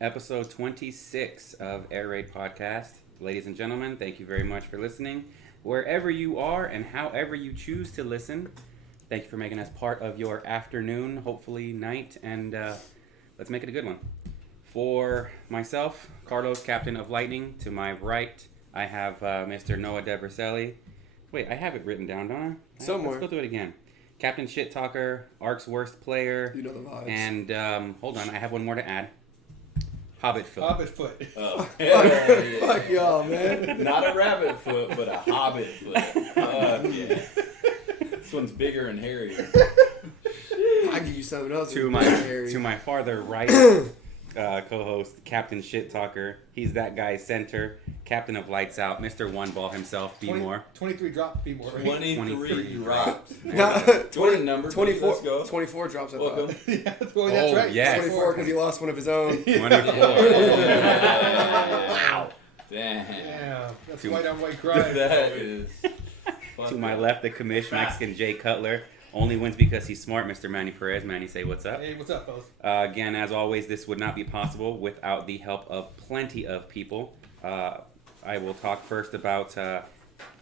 episode 26 of Air Raid Podcast. Ladies and gentlemen, thank you very much for listening. Wherever you are and however you choose to listen, thank you for making us part of your afternoon, hopefully night, and let's make it a good one. For myself, Carlos, Captain of Lightning, to my right, I have Mr. Noah Deverselli. Wait, I have it written down, don't I? Somewhere. Let's go through it again. Captain Shit Talker, Ark's Worst Player. You know the vibes. And, hold on, I have one more to add. Hobbit Foot. Hobbit Foot. Oh. Fuck y'all, man. Not a rabbit foot, but a hobbit foot. Yeah. This one's bigger and hairier. I'll give you something else. To my farther right co-host, Captain Shit Talker. He's that guy's center. Captain of Lights Out, Mr. One Ball himself, B More. 23 drops, B More. 23 drops. No, 20 number. 24, Let's go. 24 drops, I Welcome. thought. Yeah, well, that's right. yes. 24 because he lost one of his own. 24. Wow. Damn. Yeah, that's Too- white on white crime. That is. To my left, the commish Mexican Jay Cutler. Only wins because he's smart, Mr. Manny Perez. Manny, say what's up. Hey, what's up, fellas? Again, as always, this would not be possible without the help of plenty of people. I will talk first about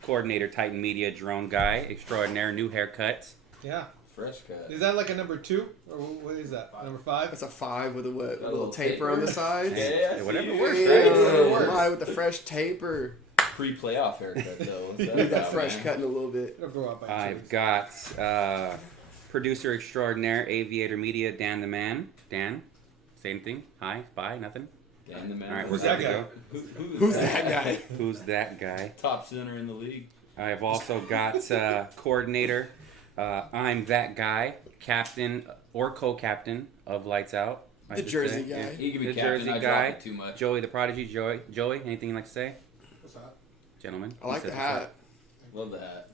coordinator Titan Media drone guy extraordinaire, new haircut. Yeah. Fresh cut. Is that like a number 2? Or what is that? Number 5? That's a 5 with a little little taper on the sides. Yeah, Whatever see. works, Yeah, right? Whatever works. my, with the fresh taper. Pre-playoff haircut, though. What's Need that about, fresh man? cut in a little bit. It'll grow up by I've got producer extraordinaire, Aviator Media, Dan the Man. Dan, say anything? Hi, bye, nothing? Dan the man. All right, Who's we're that good to guy? go. Who's that guy? Who's that guy? Top center in the league. I've also got coordinator. I'm that guy, captain or co-captain of Lights Out. I The should Jersey say. guy. He could be The captain. Jersey I guy. drop it too much. Joey the Prodigy. Joey, anything you'd like to say? What's that? Gentlemen. I like he the says what's hat. up. Love the hat.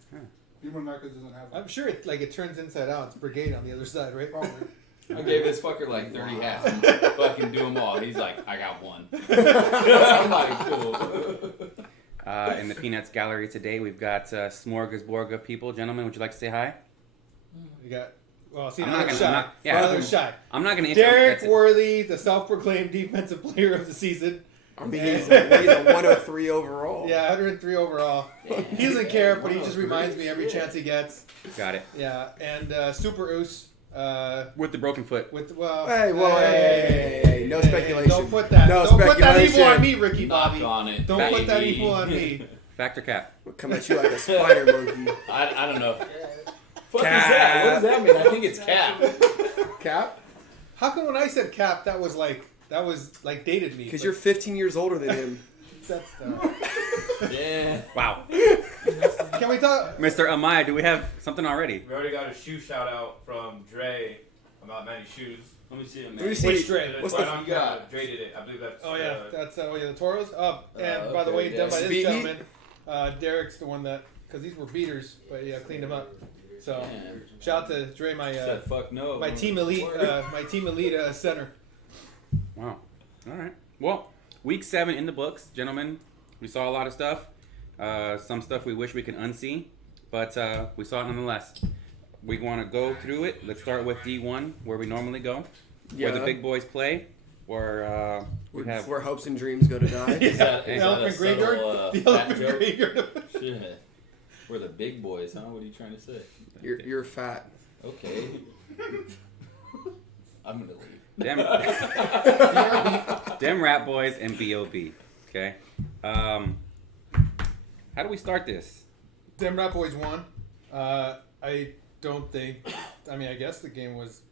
Human America doesn't have I'm that. sure it turns inside out. It's brigade on the other side, right? Probably. I gave this fucker like 30 hats and fucking do them all. He's like, I got one. I'm like, cool. In the Peanuts Gallery today, we've got smorgasbord of people. Gentlemen, would you like to say hi? You got. Well, see, I'm now not they're gonna- I'm shy. not- yeah. Now they're shy. I'm not going to Derek Worley, the self-proclaimed defensive player of the season. I mean, he's a 103 overall. Yeah, 103 overall. He doesn't care, but he just 103. reminds me every chance he gets. Got it. Yeah, and Super Oos. With the broken foot. With well, Hey, well, hey, no speculation. Don't put that. No don't put that evil speculation. on me, Ricky Knock Bobby. on it. Don't put that baby. evil on me. Fact or cap? We'll come at you like a spider monkey. I don't know. Fuck Cap. is that? What does that mean? I think it's cap. Cap? How come when I said Cap, that was like dated me? Because but you're 15 years older than him. That's, Yeah. Wow. can we talk? Mr. Amaya, do we have something already? We already got a shoe shout out from Dre about many shoes. Let me see it, Let man. me see. Which Dre? It's What's right the- on you got? camera. Dre did it. I believe that's. Oh yeah, that's the Toros. And by the okay, way, done by yeah. this Speedy? gentleman. Derek's the one that, because these were beaters, but yeah, cleaned them up. So Yeah. shout out to Dre, my Said fuck no. my team elite, center. Wow. All right. Well, week 7 in the books, gentlemen. We saw a lot of stuff. Some stuff we wish we could unsee, but we saw it nonetheless. We want to go through it. Let's start with D1, where we normally go, where the Yeah. big boys play. Where we have Where hopes and dreams go to die. Is that The a elephant graveyard. subtle, The fat elephant joke? graveyard. Shit. We're the big boys, huh? What are you trying to say? You're fat. Okay. I'm gonna leave. them, them Rap Boys and B.O.B. Okay. How do we start this? Them Rat Boys won. I don't think. I mean, I guess the game was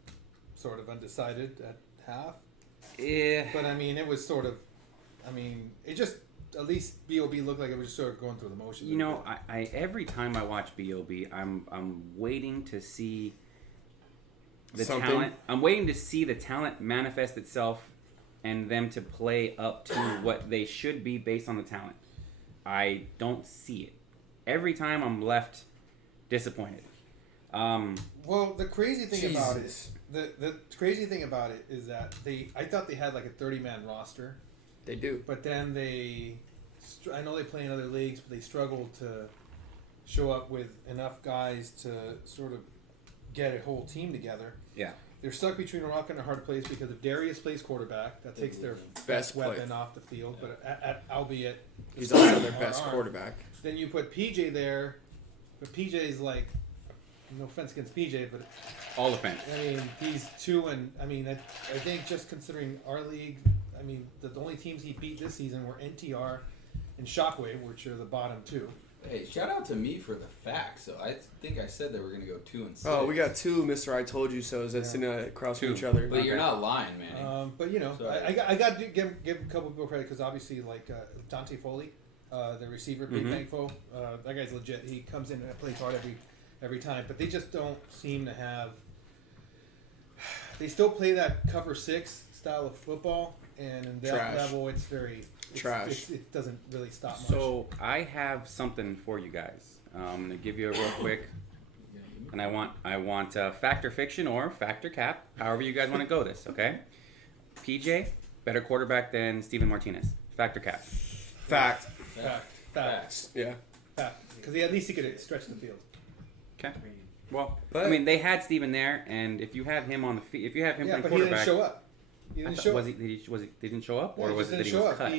sort of undecided at half. Yeah. But I mean, it was sort of. I mean, it just at least B.O.B. looked like it was just sort of going through the motions. You know, I every time I watch B.O.B., I'm waiting to see the Something. talent. I'm waiting to see the talent manifest itself and them to play up to what they should be based on the talent. I don't see it. Every time I'm left disappointed. Well, the crazy thing about it, Jesus. the crazy thing about it is that I thought they had like a 30-man roster, They do. but then I know they play in other leagues, but they struggled to show up with enough guys to sort of get a whole team together. Yeah. they're stuck between a rock and a hard place because if Darius plays quarterback, that takes their Best weapon player. off the field. But albeit He's also their on best arm. quarterback. Then you put PJ there, but PJ's like, no offense against PJ, but All offense. I mean he's 2 and I mean I think just considering our league, I mean the only teams he beat this season were NTR and Shockwave, which are the bottom 2. Hey, shout out to me for the facts. So I think I said they were gonna go 2-6. Oh, we got 2 Mr. I Told You So's that's Yeah. in across from 2. each other. But you're not lying, man. But you know, So- I got to give a couple people credit because obviously like Dante Foley, the receiver, Big Mhm. Bang Fo, that guy's legit. He comes in and plays hard every time, but they just don't seem to have. They still play that cover 6 style of football, and in that Trash. level, it's very Trash. it doesn't really stop much. So I have something for you guys. I'm gonna give you a real quick, and I want fact or fiction or fact or cap, however you guys want to go this. Okay. PJ, better quarterback than Steven Martinez. Fact or cap? Fact. fact, Yeah. because at least he could stretch the field. Okay. Well, But- I mean, they had Steven there, and if you have him on the if you have him Yeah, playing but he didn't quarterback, show up. He I didn't thought- show was up. he? He didn't show up, No, or he was just it that didn't he show was up. cut?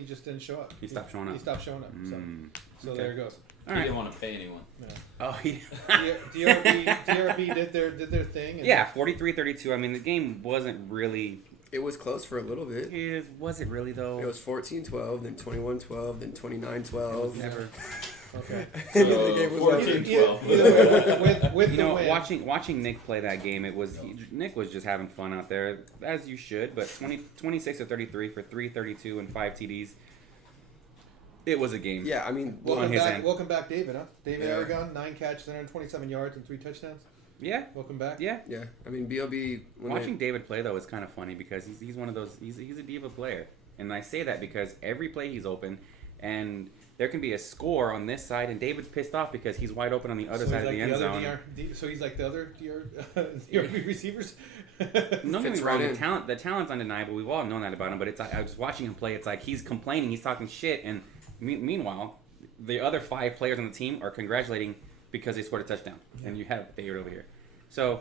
He just didn't show up. He stopped showing up. He stopped showing up. So okay. there it goes. All He right. didn't want to pay anyone. Oh, he. DRB did their thing. And Yeah, 43-32. I mean, the game wasn't really. It was close for a little bit. Was it really though? It was 14-12, then 21-12, then 29-12. Never. Okay. And then the game was over. 14-12. Either way, with You the know, win. watching Nick play that game, Nick was just having fun out there, as you should. But 26 of 33 for 332 and 5 TDs. It was a game. Yeah, I mean, on Welcome his back, end. welcome back, David. Huh? David Yeah. Aragon, 9 catches, 127 yards, and 3 touchdowns. Yeah. Welcome back. Yeah. yeah, I mean, BLB. When Watching David play though is kind of funny because he's one of those he's a diva player, and I say that because every play he's open, and there can be a score on this side, and David's pissed off because he's wide open on the other So side he's of the like end zone. so he's like the other DRB receivers. No, don't get me Fits wrong. right in. The talent's undeniable. We've all known that about him. But it's I was watching him play. It's like he's complaining. He's talking shit. And meanwhile, the other 5 players on the team are congratulating because they scored a touchdown. And you have David over here. So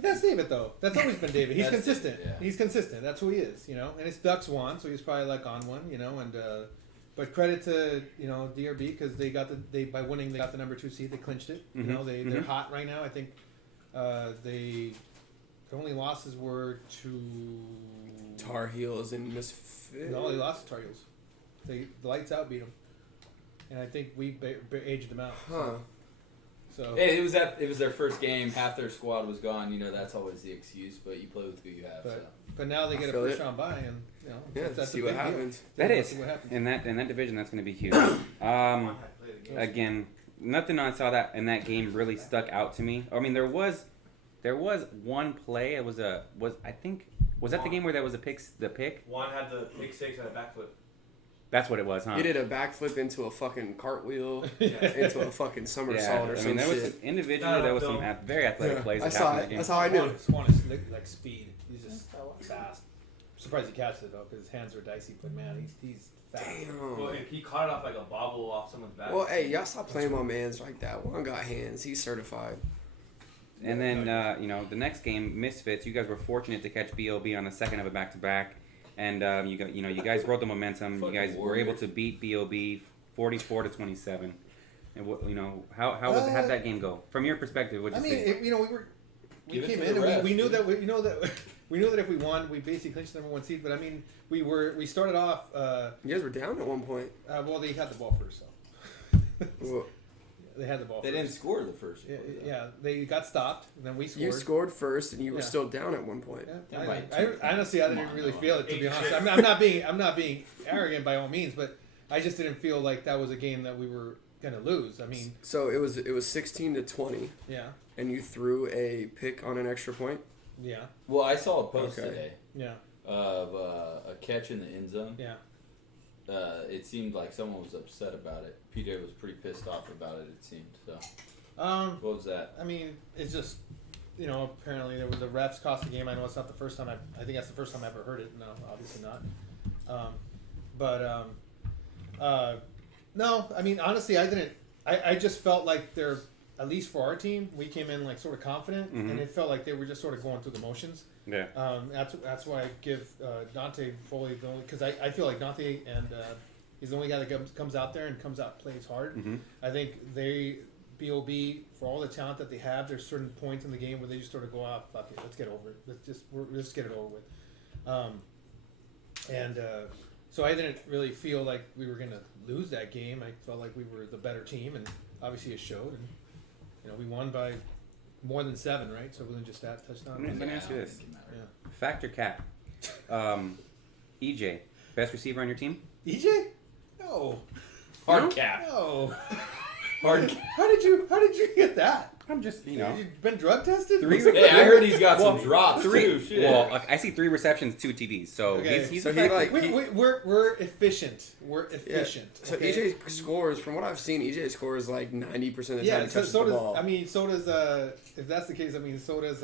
That's David, though. That's always been David. He's That's consistent. David, yeah. He's consistent. That's who he is, you know. And it's Ducks won, so he's probably like on one, you know. And but credit to DRB because they by winning they got the number 2 seed. They clinched it. You know, they're hot right now. I think their only losses were to Tar Heels and Misfit. no, they lost to Tar Heels. The lights out beat them, and I think we aged them out. Huh. So Hey, it was their first game. Half their squad was gone. You know that's always the excuse, but you play with who you have. So. but now they get a feel first it. round bye, and Yeah, that's see a what big deal. happens. that Yeah, is see what happens. in that division. That's going to be huge. One had played the game. Again, nothing I saw that in that game really stuck out to me. I mean, there was one play. It was that the game where there was the pick? One had the pick 6 and a backflip. That's what it was, huh? He did a backflip into a fucking cartwheel, Yeah. into a fucking somersault or I some mean, there was shit. individually there was some very athletic Yeah, plays I that saw happened it. in that game. That's how I knew. Swan is like speed. He's just fast. Surprised he catches it though, because his hands are dicey. But man, he's fast. Well, Damn. he caught it off like a bobble off someone's back. Well, hey, y'all stop playing my man's like that. One got hands. He's certified. And then the next game, Misfits. You guys were fortunate to catch BOB on the second of a back-to-back, and you guys rode the momentum. You Fucking guys were Warriors. able to beat BOB 44-27. And how how did that game go from your perspective? What'd I you mean, think? we Give it came to in the and refs, we knew dude. that we knew that if we won, we basically clinched the number 1 seed. But I mean, we started off. You guys were down at one point. Well, they had the ball first, so Well, they had the ball. They first. didn't score the first. Yeah, they got stopped, and then we scored. you scored first, and you were Yeah. still down at one point. Yeah, Yeah, by I 2. honestly, I Come didn't on, really no. feel it, to be 8 to honest. 6. I'm not being arrogant by all means, but I just didn't feel like that was a game that we were gonna lose. I mean, So it was 16-20, yeah, and you threw a pick on an extra point. yeah, Well, I saw a post Okay. today yeah, of a catch in the end zone. yeah. It seemed like someone was upset about it. PJ was pretty pissed off about it. It seemed so. What was that? I mean, it's just, apparently there was the refs cost the game. I know it's not the first time I think that's the first time I ever heard it. No, obviously not. No, I mean, honestly, I didn't. I just felt like at least for our team, we came in like sort of confident, and it felt like they were just sort of going through the motions. Yeah. That's why I give Dante Foley the only, because I feel like Dante and he's the only guy that comes out there and plays hard. Mm-hmm. I think BOB, for all the talent that they have, there's certain points in the game where they just sort of go, fuck it, let's get over it. Let's get it over with. So I didn't really feel like we were going to lose that game. I felt like we were the better team, and obviously it showed. And we won by more than 7, right? So it wasn't just that touchdown. Let me ask you this. Yeah. Factor cap. EJ, best receiver on your team? EJ? No. Hard cap. No. Hard cap. How did you get that? I'm just, You've been drug tested? Hey, I heard he's got some drops too. Shit. Well, I see 3 receptions, 2 TDs. So Okay. he's So he, effective. like, We're efficient. We're efficient. So okay? EJ scores, from what I've seen, EJ scores like 90% of the time Yeah, he so, touches so the does ball. so does if that's the case, so does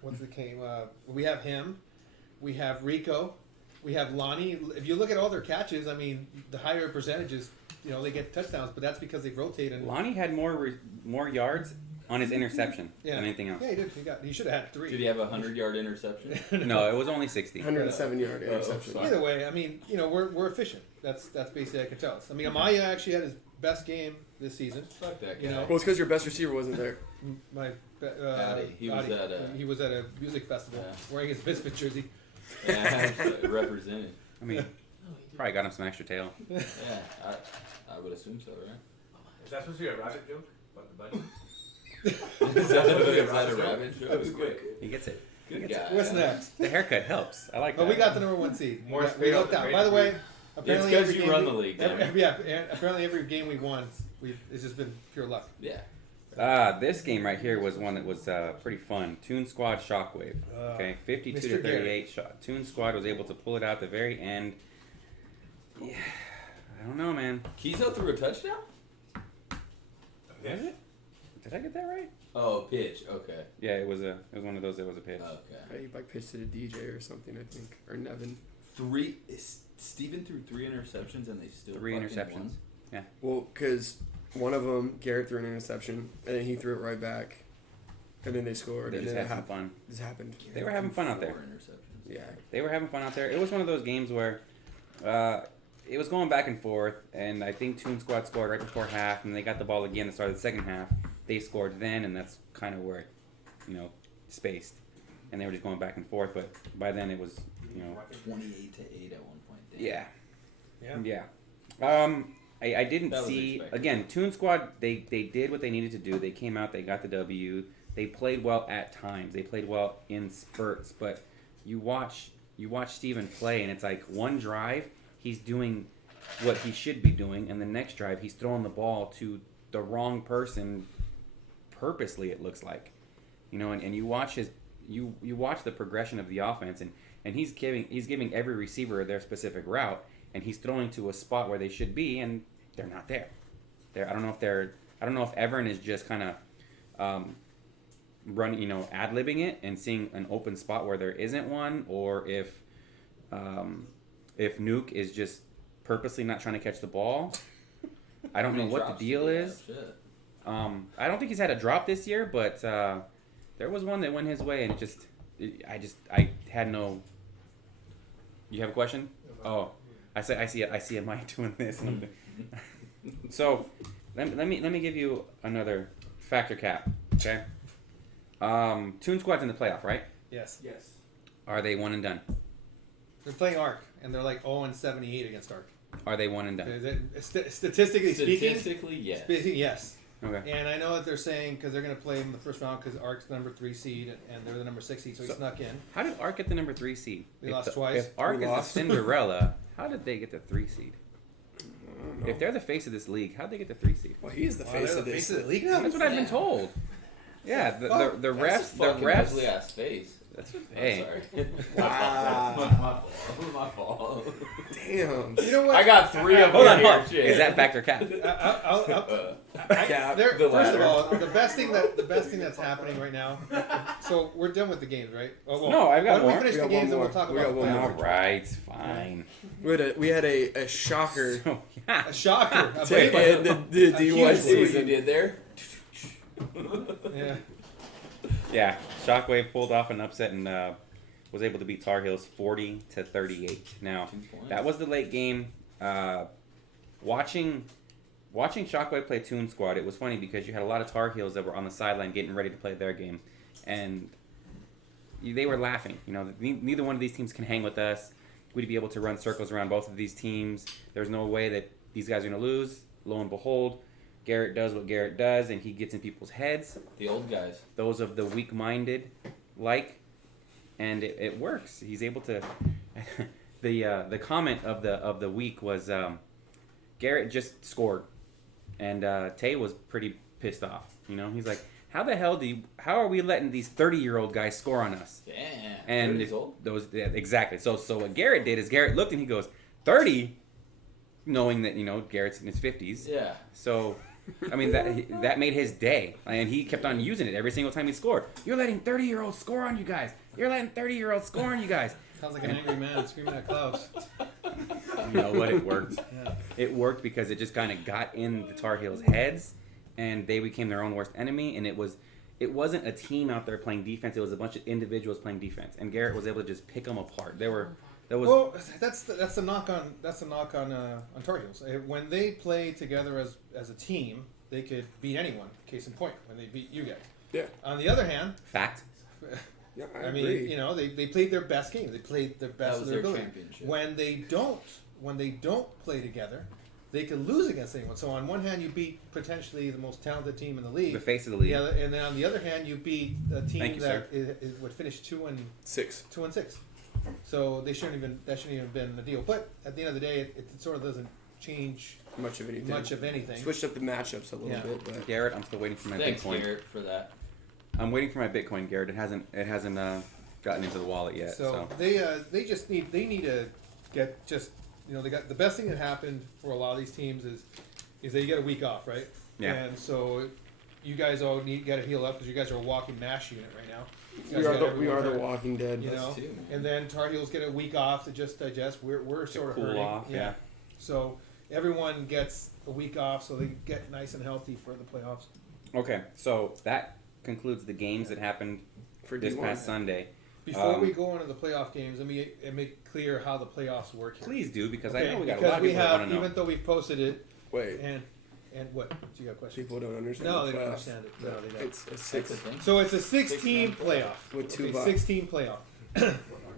what's the game? We have him, we have Rico, we have Lonnie. If you look at all their catches, the higher percentages, they get touchdowns, but that's because they rotate and Lonnie had more yards on his interception than anything else. Yeah, he did. He should have had 3. Did he have a 100-yard interception? No, it was only 60. 107-yard interception. sorry. Either way, we're efficient. That's basically I can tell us. Amaya actually had his best game this season. Fuck that guy. Well, it's because your best receiver wasn't there. Addy. He was at a music festival wearing his Misfit jersey. Yeah, represented. Probably got him some extra tail. Yeah, I would assume so, right? Is that supposed to be a rabbit joke about the bunny? Is that a rabbit joke? That was quick. He gets it. Good guy. What's next? The haircut helps. I like that. But we got the number 1 seed. More we speed looked up out. the By the way, It's apparently because every you game run the league. Damn it. apparently every game we won, it's just been pure luck. Yeah. This game right here was one that was pretty fun. Toon Squad Shockwave. Okay, 52 to Mr. 38. Toon Squad was able to pull it out at the very end. Yeah, I don't know, man. Kizo threw a touchdown? Was it? Did I get that right? Oh, pitch. Okay. Yeah, it was one of those that was a pitch. Okay. He pitched it to DJ or something, I think, or Nevin. Steven threw 3 interceptions and they still 3 fucking interceptions. won? Yeah. Well, because one of them, Garrett threw an interception, and then he threw it right back, and then they scored. They and just then had some fun. This happened. They were having fun out 4 there. interceptions. Yeah. They were having fun out there. It was one of those games where it was going back and forth, and I think Toon Squad scored right before half, and they got the ball again at the start of the second half. They scored then, and that's kind of where it, spaced. And they were just going back and forth, but by then it was, 28 to 8 at one point. Damn. yeah. Yeah. Yeah. I didn't That was see, expected. again, Toon Squad, they did what they needed to do. They came out, they got the W. They played well at times. They played well in spurts, but you watch Steven play, and it's like one drive, he's doing what he should be doing, and the next drive, he's throwing the ball to the wrong person purposely, it looks like. And you watch you watch the progression of the offense, and he's giving every receiver their specific route, and he's throwing to a spot where they should be, and they're not there. I don't know if Everin is just kind of running, ad-libbing it and seeing an open spot where there isn't one, or if Nuke is just purposely not trying to catch the ball. I don't know what the deal is. Shit. I don't think he's had a drop this year, but there was one that went his way, and I had no. You have a question? Oh, I see a Mike doing this, and so let me give you another factor cap. Okay. Toon Squad's in the playoff, right? Yes. Are they one and done? They're playing Arc, and they're like 0-78 against Arc. Are they one and done? Statistically speaking, yes. yes. Okay. And I know that they're saying because they're going to play him in the first round because Arc's the number 3 seed and they're the number 6 seed, so he snuck in. How did Ark get the number 3 seed? They lost twice. If Ark We is lost. the Cinderella, how did they get the 3 seed? If they're the face of this league, how'd they get the 3 seed? Well, he is the Oh, face they're of the this. face of the league now? That's what I've been told. Yeah, the refs, the Fucking refs. ugly ass face. That's what, I'm hey, sorry. Wow. my fault. Damn. You know what? I got 3 of them hold on, here. hold on. Shit. Is that factor cap? Cap. There, The first of ladder. all, the best thing that's happening right now. So we're done with the games, right? Oh, well, No, I've got when more. we finish We the got games, one then we'll more. talk We about got one the All more. playoffs. right, fine. We had a shocker So, yeah. A shocker. A to big one. end the You D1 see what you season. did there? Yeah. Yeah, Shockwave pulled off an upset and was able to beat Tar Heels 40-38. Now, 2 points. that was the late game. Watching Shockwave play Toon Squad, it was funny because you had a lot of Tar Heels that were on the sideline getting ready to play their game, and they were laughing. You know, neither one of these teams can hang with us. We'd be able to run circles around both of these teams. There's no way that these guys are going to lose. Lo and behold, Garrett does what Garrett does, and he gets in people's heads. The old guys. Those of the weak-minded, and it works. He's able to. The comment of the week was Garrett just scored, and Tay was pretty pissed off. You know, he's like, how are we letting these 30-year-old guys score on us? Damn. And 30's old. exactly. So what Garrett did is Garrett looked and he goes 30, knowing that Garrett's in his 50s. Yeah. So, I mean that made his day, and he kept on using it every single time he scored. You're letting 30-year-olds score on you guys. You're letting 30-year-olds score on you guys. Sounds like an angry man screaming at clouds. You know what? It worked. Yeah. It worked because it just kind of got in the Tar Heels' heads, and they became their own worst enemy. And it wasn't a team out there playing defense. It was a bunch of individuals playing defense, and Garrett was able to just pick them apart. Well, that's the knock on Tar Heels. When they play together as a team, they could beat anyone. Case in point, when they beat you guys. Yeah. On the other hand, fact. Yeah, I mean, they played their best game. They played their best of their ability. When they don't play together, they could lose against anyone. So on one hand, you beat potentially the most talented team in the league, The face of the league. Yeah, and then on the other hand, you beat a team that would finish 2-6. 2-6. So that shouldn't even have been the deal. But at the end of the day, it sort of doesn't change much of anything. Switched up the matchups a little bit. But Garrett, I'm still waiting for my Thanks, Bitcoin. Garrett, for that. I'm waiting for my Bitcoin, Garrett. It hasn't gotten into the wallet yet. So they need to get they got the best thing that happened for a lot of these teams is they get a week off, right? Yeah. And so you guys all got to heal up because you guys are a walking mash unit right now. we are the Walking Dead. You know, Us too, man. and then Tar Heels get a week off to just digest. We're sort of cool hurting. off, yeah. So everyone gets a week off so they get nice and healthy for the playoffs. okay, so that concludes the games that happened For this D1. past Sunday. Before we go into the playoff games, let me make clear how the playoffs work here. Please do, because Okay, I know we got a because lot of we people that have, want to know. even though we've posted it, Wait, and what? Do you got a question? people don't understand. No, the they don't playoffs. understand it. No, they don't. It's a That's 6. the thing. So it's a 16 6-man playoff. With 2 okay, buys. 16 playoff.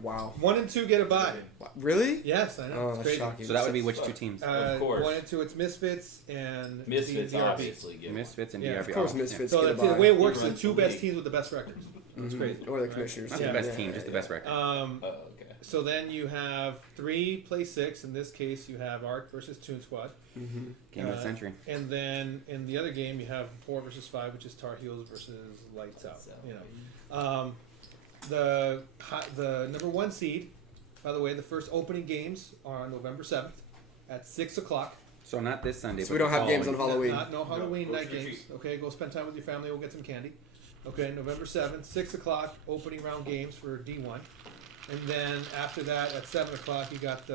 Wow. 1 and 2 get a bye. Really? Yes, I know. Oh, it's that's crazy. shocking. So that would be which two teams? Of course. 1 and 2, it's Misfits and Misfits DRB. obviously get Misfits and Yeah, DRB. Of course, Oh, Misfits So get a that's it. The bye. way it works He is the runs 2 the best league. teams with the best records. That's Mhm. crazy. Or the commissioners. Not Yeah. the best team, just the best record. Oh, okay. So then you have 3 play 6. In this case, you have Arc versus Toon Squad. Mm-hmm. Game of the century. And then in the other game, you have 4 versus 5, which is Tar Heels versus Lights Out. You know, the number 1 seed. By the way, the first opening games are on November 7th at 6 o'clock. So not this Sunday. So but we don't the have games on following. Halloween. No Halloween No, night go games. trick Okay, go spend time with your family. We'll get some candy. Okay, November 7th, 6 o'clock, opening round games for D1. And then after that, at 7 o'clock, you got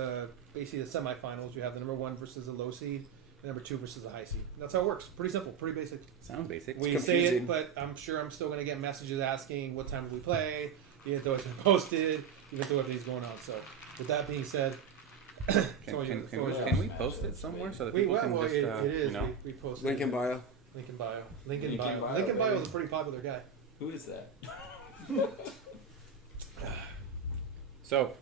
basically the semifinals. You have the number 1 versus the low seed, and number 2 versus the high seed. And that's how it works. Pretty simple, pretty basic. Sounds basic. We say it, confusing. but I'm sure I'm still going to get messages asking what time do we play, even though it's been posted, even though everything's going on. So, with that being said, Can we post it somewhere so that we people well, can well, just, it is. you know? We posted Link in bio. Lincoln Bio. Lincoln Lincoln Bio. Bio, Lincoln Bio baby. is a pretty popular guy. Who is that? So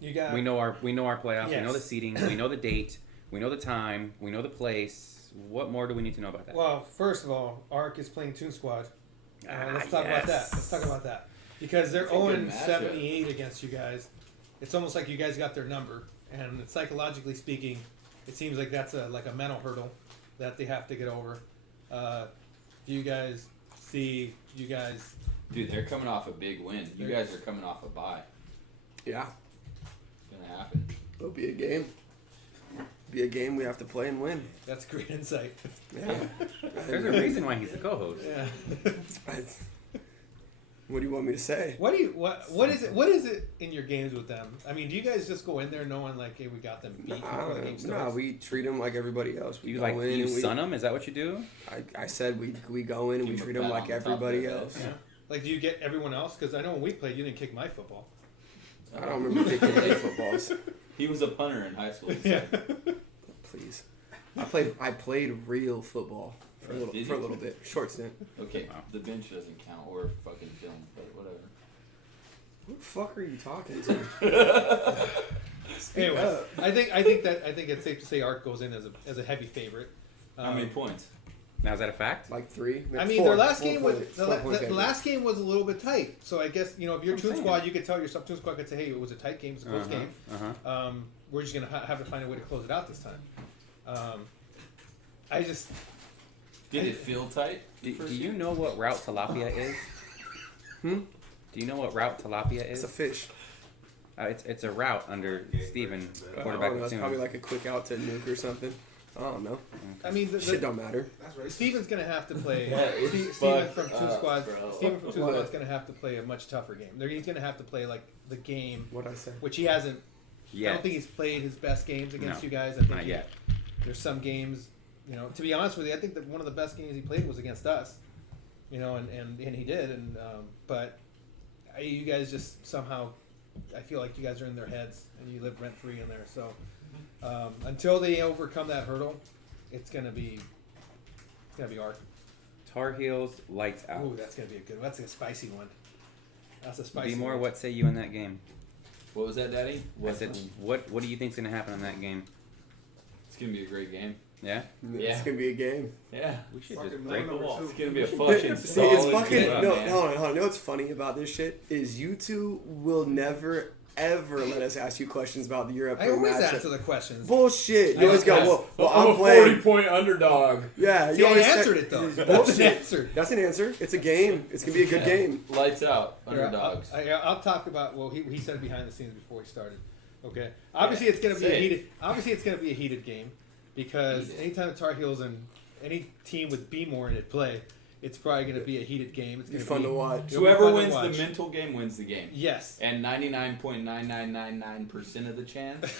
You got we know our playoffs. We know Yes. the seating. We know the date. We know the time. We know the place. What more do we need to know about that? Well, first of all, Arc is playing Toon Squad. Let's talk yes. about that. Let's talk about that. Because they're That's a good 0-78 against you guys. It's almost like you guys got their number. And psychologically speaking, it seems like that's a mental hurdle that they have to get over. Do you guys see Dude, they're coming off a big win. You guys are coming off a bye. Yeah. It's gonna happen. It'll be a game. Be a game we have to play and win. that's great insight. Yeah. There's a reason why he's the co-host. Yeah. What do you want me to say? What is it in your games with them? I mean, do you guys just go in there knowing like, hey, we got them beat before the game Nah, starts? we treat them like everybody else. We You go like in you and sun them? Is that what you do? I said we go in and we Keep a treat them pat like on the top of everybody their head. else. Yeah. Like, do you get everyone else? Because I know when we played, you didn't kick my football. I don't remember kicking any footballs. He was a punter in high school. Yeah. Please, I played real football for Did you? a little bit, short stint. Okay, Wow. the bench doesn't count or fucking film, but whatever. Who the fuck are you talking to? Anyways, I think it's safe to say Art goes in as a heavy favorite. How many points? Now is that a fact? Like 3. I mean, their last game was point- the 4 point the favorite. last game was a little bit tight. So I guess you know if you're I'm Toon saying. Squad, you could tell yourself. Toon Squad could say, "Hey, it was a tight game, it's a close game. Uh-huh. We're just gonna have to find a way to close it out this time." I just Did it feel tight? Do you know what route tilapia is? Hmm? Do you know what route tilapia It's is? a fish. It's a route under Steven, I quarterback don't know, of it's Toon. probably like a quick out to nuke or something. I don't know. I mean, Shit don't matter. That's right. Steven's gonna have to play. Yeah, it's Steven fucked from Toon up, Squad. bro. Steven from Toon What? Squad's gonna have to play a much tougher game. He's gonna have to play like the game, What'd I say? which he hasn't. I Yeah. don't think he's played his best games against No, you guys. I think not yet. There's some games, you know. To be honest with you, I think that one of the best games he played was against us. You know, and he did, but you guys just somehow, I feel like you guys are in their heads and you live rent free in there. So until they overcome that hurdle, it's gonna be Art. Tar Heels, lights out. Ooh, that's gonna be that's a spicy one. That's a spicy. Be more. one. What say you in that game? What was that, Daddy? I said, what do you think's gonna happen in that game? It's gonna be a great game. Yeah, Yeah. It's gonna be a game. Yeah. we should Fucking just no break the number wall. two. It's gonna be a fucking See, it's solid fucking game, no. man. Hold on. You know what's funny about this shit is you two will never ever let us ask you questions about the I European always matchup. answer the questions. Bullshit. I You always don't go, ask. well, I'm I'm a playing. 40-point underdog. Yeah, See, you I always answered say- it though. It's That's an bullshit. answer. That's an answer. It's a game. It's gonna be a good game. Lights out. Here, Underdogs. I'll talk about. Well, he said it behind the scenes before he started. Okay. Obviously, Yeah, it's gonna be say a it. heated. Obviously, it's gonna be a heated game because Heated. anytime the Tar Heels and any team with B more in it play, it's probably gonna be a heated game. It's Be gonna fun be to watch. it'll be Whoever fun to wins watch. the mental game wins the game. Yes. And 99.9999% of the chance,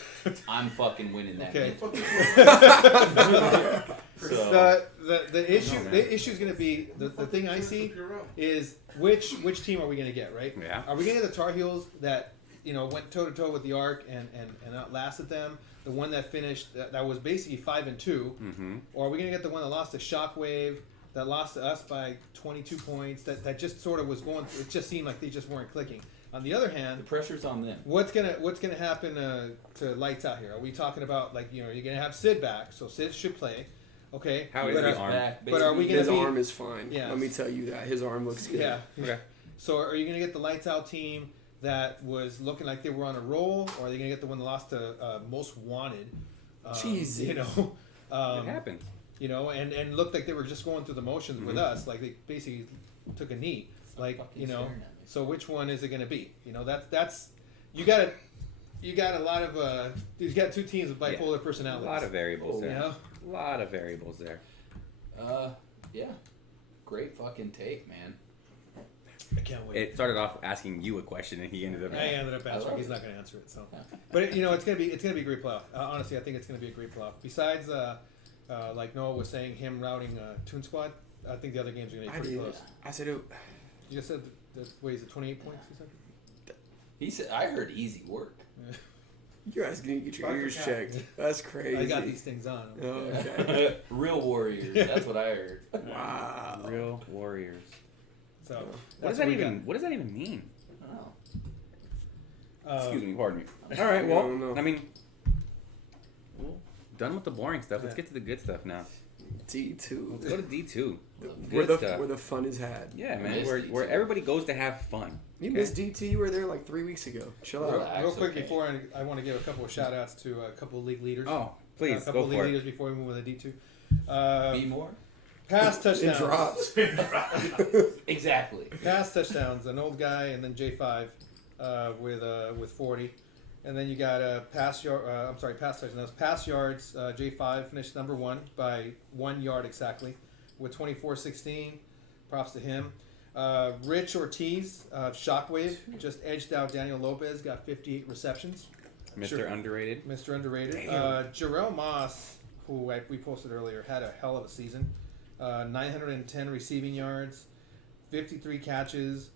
I'm fucking winning that. Okay. mental game. So, The issue man. the issue is gonna be the thing I see is which team are we gonna get, right? Yeah. Are we gonna get the Tar Heels that went toe to toe with the Arc and outlasted them? The one that finished that was basically 5-2, Mm-hmm. or are we gonna get the one that lost to Shockwave, that lost to us by 22 points? That just sort of was going. It just seemed like they just weren't clicking. On the other the hand, pressure's on them. what's gonna happen to Lights Out here? Are we talking about you're gonna have Sid back, so Sid should play, okay? How is But the are- arm? Back, but are we baby. gonna His be- arm is fine. Yeah. Let me tell you that his arm looks good. Yeah. Okay. So are you going to get the Lights Out team that was looking like they were on a roll, or are they going to get the one that lost to Most Wanted? Jesus. It happened. And looked like they were just going through the motions with us, like they basically took a knee, like Fucking staring at me. So which one is it going to be? That's you got a lot of you got two teams with bipolar A personalities. lot of variables Oh, there. you know? A lot of variables there. Yeah. Great fucking take, man. I can't wait. It started off asking you a question, and he ended up. I ended up I answering. love He's it. not going to answer it. So, but it's gonna be a great playoff. Honestly, I think it's gonna be a great playoff. Besides, like Noah was saying, him routing Toon Squad, I think the other games are gonna be I pretty did. close. I said it. You just said what is it, 28 points? You said? He said, I heard easy work. You're asking to get your Fuck ears the checked. That's crazy. I got these things on. Oh, okay. Real warriors. That's what I heard. Wow. Real warriors. So What that's does that we even? What does that even mean? Oh. Excuse me. Pardon me. All right. Well, I mean, done with the boring stuff. Let's Yeah. get to the good stuff now. D2. Let's go to D2. Where Good the stuff. where the fun is had. Yeah, I man. miss Where D2. everybody goes to have fun. You Okay. missed DT. You were there like 3 weeks ago. Chill out. Relax. real quick okay. before I want to give a couple of shout outs to a couple of league leaders. Oh, a please couple go of league for it. leaders before we move with the D2. Be more? Pass It touchdowns. drops. Exactly. Pass touchdowns. An old guy, and then J5 with 40. And then you got pass touchdowns. Pass yards. J5 finished number 1 by 1 yard exactly, with 24-16. Props to him. Rich Ortiz of Shockwave just edged out Daniel Lopez, got 58 receptions. Mr. Sure. Underrated. Mr. Underrated. Damn. Jarrell Moss, who we posted earlier, had a hell of a season. 910 receiving yards, 53 catches,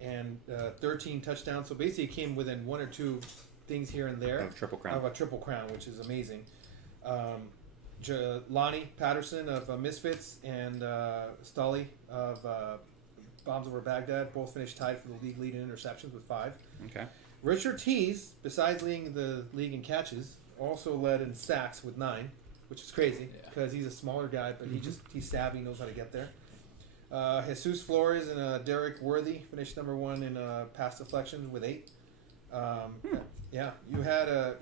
and 13 touchdowns. So basically, it came within one or two things here and there Of Triple Crown. of a triple crown, which is amazing. Lonnie Patterson of Misfits and Stolly of Bombs Over Baghdad both finished tied for the league lead in interceptions with 5. Okay. Richard Tees, besides leading the league in catches, also led in sacks with 9, which is crazy because he's a smaller guy, but he's savvy, knows how to get there. Jesus Flores and Derek Worthy finished number 1 in pass deflections with 8. Yeah, you had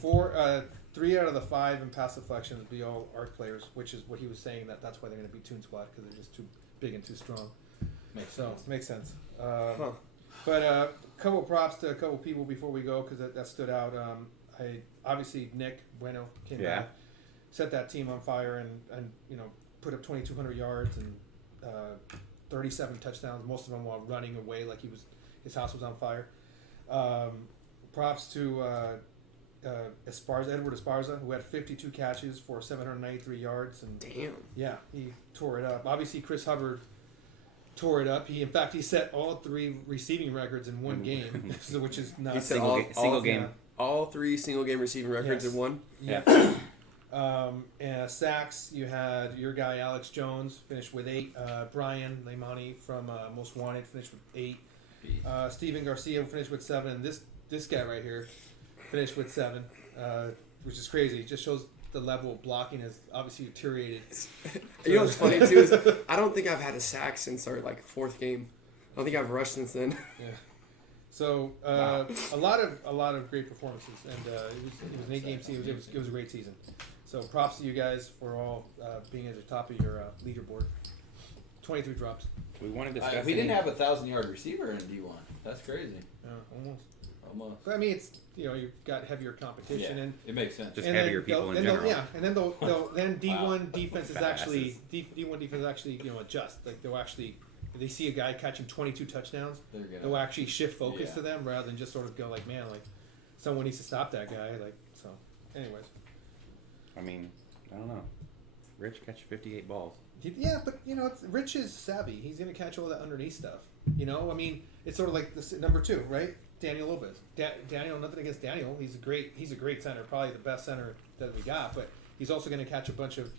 3 out of the 5 in pass deflections be all arc players, which is what he was saying that's why they're going to be Toon Squad because they're just too big and too strong. Makes sense. But a couple props to a couple people before we go because that stood out. Obviously Nick Bueno came back, set that team on fire, and put up 2,200 yards and 37 touchdowns, most of them while running away like his house was on fire. Props to Edward Esparza, who had 52 catches for 793 yards. And Damn. yeah, he tore it up. Obviously, Chris Hubbard tore it up. In fact, he set all 3 receiving records in one game, which is not He set Single game. all 3 single game receiving records Yes. in one. Yeah. And sacks, you had your guy Alex Jones finished with 8. Brian Leimani from Most Wanted finished with 8. Steven Garcia finished with 7. And this guy right here finished with 7, which is crazy. It just shows the level of blocking has obviously deteriorated. You know what's funny too is I don't think I've had a sack since our 4th game. I don't think I've rushed since then. Yeah. So a lot of great performances, and it was an 8-game season. It was a great season. So props to you guys for all being at the top of your leaderboard. 23 drops. We want to discuss. We didn't have a 1,000-yard receiver in D1. That's crazy. Almost. But I mean, it's you've got heavier competition, and it makes sense. Just heavier people in general. And then then D1 defense is Fat actually D1 defense actually adjust. Like they'll actually, if they see a guy catching 22 touchdowns, they'll actually shift focus to them rather than just sort of go like, man, like someone needs to stop that guy. Like so. Anyways. I mean, I don't know. Rich catch 58 balls. Yeah, but Rich is savvy. He's gonna catch all that underneath stuff. I mean, it's sort of like this number 2, right? Daniel Lopez. Daniel, nothing against Daniel. He's a great center, probably the best center that we got. But he's also going to catch a bunch of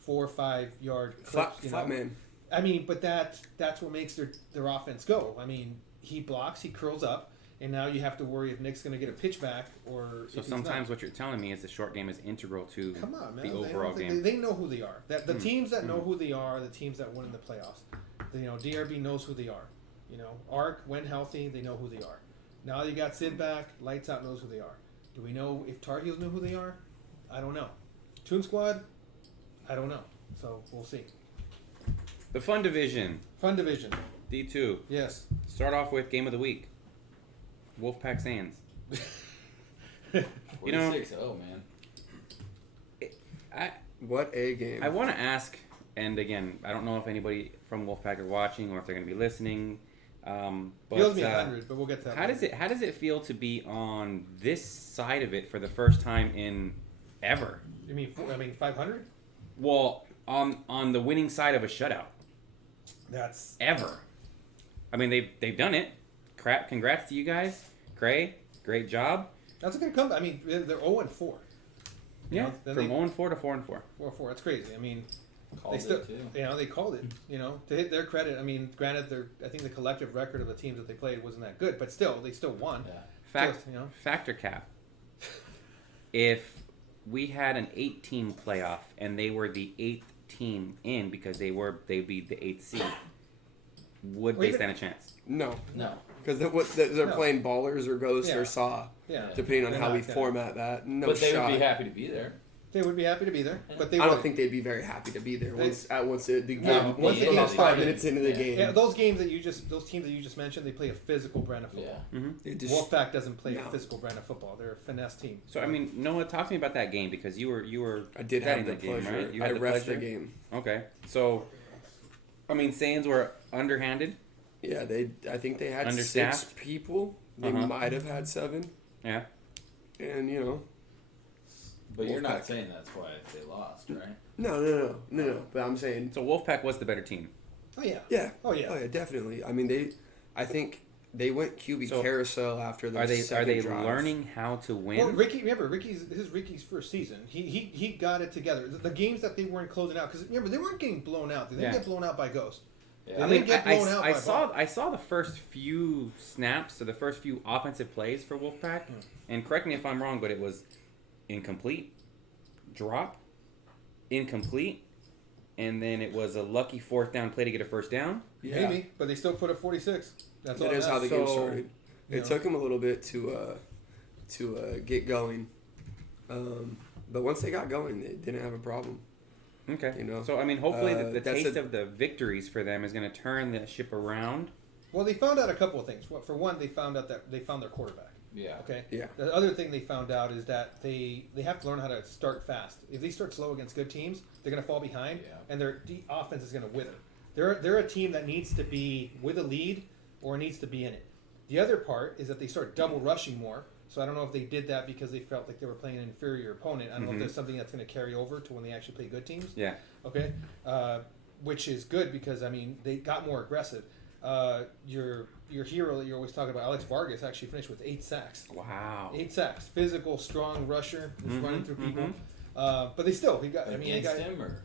4 or 5 yard clips. Flat man. I mean, but that's what makes their offense go. I mean, he blocks, he curls up, and now you have to worry if Nick's going to get a pitch back or. So if sometimes what you're telling me is the short game is integral to Come on, man. the overall game. They know who they are. The teams that know who they are, the teams that win in the playoffs. DRB knows who they are. Arc, when healthy, they know who they are. Now you got Sid back, Lights Out knows who they are. Do we know if Tar Heels know who they are? I don't know. Toon Squad? I don't know. So we'll see. The fun division, Fun division. D2. Yes. Start off with game of the week. Wolfpack Sands. 46. Oh man. What a game. I want to ask, and again, I don't know if anybody from Wolfpack are watching or if they're going to be listening. But Feels me 100, but we'll get to that. How does it feel to be on this side of it for the first time in ever? You mean 500? Well, on the winning side of a shutout. That's Ever. I mean, they've done it. Congrats to you guys. Great job. a good comeback. I mean, they're 0-4. Yeah, Then from they- 0-4 to 4-4. 4-4. That's crazy. I mean, Called they still, it too. they called it. To hit their credit. I mean, granted, I think the collective record of the teams that they played wasn't that good, but still, they still won. Yeah. Factor cap. If we had an 8-team playoff and they were the 8th team in because they'd be the 8th seed, would they stand a chance? No. No. Because they're No. playing ballers or ghosts Yeah. or saw, Yeah. depending on They're how not we gonna- format that. No But they shot. would be happy to be there. They would be happy to be there, but they I don't wouldn't. think they'd be very happy to be there They- once the game No, once yeah, about they 5 might. minutes into the Yeah. game. Yeah, those teams that you just mentioned, they play a physical brand of football. Yeah. Mm-hmm. It just- Wolfpack doesn't play No. a physical brand of football. They're a finesse team. So I mean, Noah, talk to me about that game because you were I did betting have the that game, pleasure. right? You I had the reffed the pleasure? game. Okay, so I mean, Saiyans were underhanded. Yeah, I think they had 6 Understaffed? people. They Uh-huh. might have had 7. Yeah. And, But you're not Wolfpack. saying that's why they lost, right? No. But I'm saying, So Wolfpack was the better team. Oh yeah. yeah. Oh yeah. Oh, yeah, definitely. I mean, I think they went QB So, carousel after the Are they second drive. learning how to win? Well, Ricky's first season. He got it together. The games that they weren't closing out, because remember they weren't getting blown out. They didn't Yeah. get blown out by Ghost. Yeah. They I didn't mean, get blown out by Bob. I saw the first few snaps, so the first few offensive plays for Wolfpack, and correct me if I'm wrong, but it was incomplete, drop, incomplete, and then it was a lucky 4th down play to get a first down. Yeah. Maybe, but they still put up 46. That's all. That is how the game So, started. you It know. took them a little bit to get going. But once they got going, they didn't have a problem. Okay. You know, So I mean, hopefully the that's taste a- of the victories for them is going to turn the ship around. Well, they found out a couple of things. Well, for one, they found out that they found their quarterback. Yeah. Okay. Yeah. The other thing they found out is that they have to learn how to start fast. If they start slow against good teams, they're going to fall behind, Yeah. and their offense is going to wither. They're a team that needs to be with a lead or needs to be in it. The other part is that they start double rushing more. So I don't know if they did that because they felt like they were playing an inferior opponent. I don't know if Mhm. there's something that's going to carry over to when they actually play good teams. Yeah. Okay, which is good because I mean they got more aggressive. Your hero that you're always talking about, Alex Vargas, actually finished with 8 sacks. Wow. 8 sacks, physical, strong rusher, was Mhm, running through people. mhm. But he got. I mean, he Against got him or?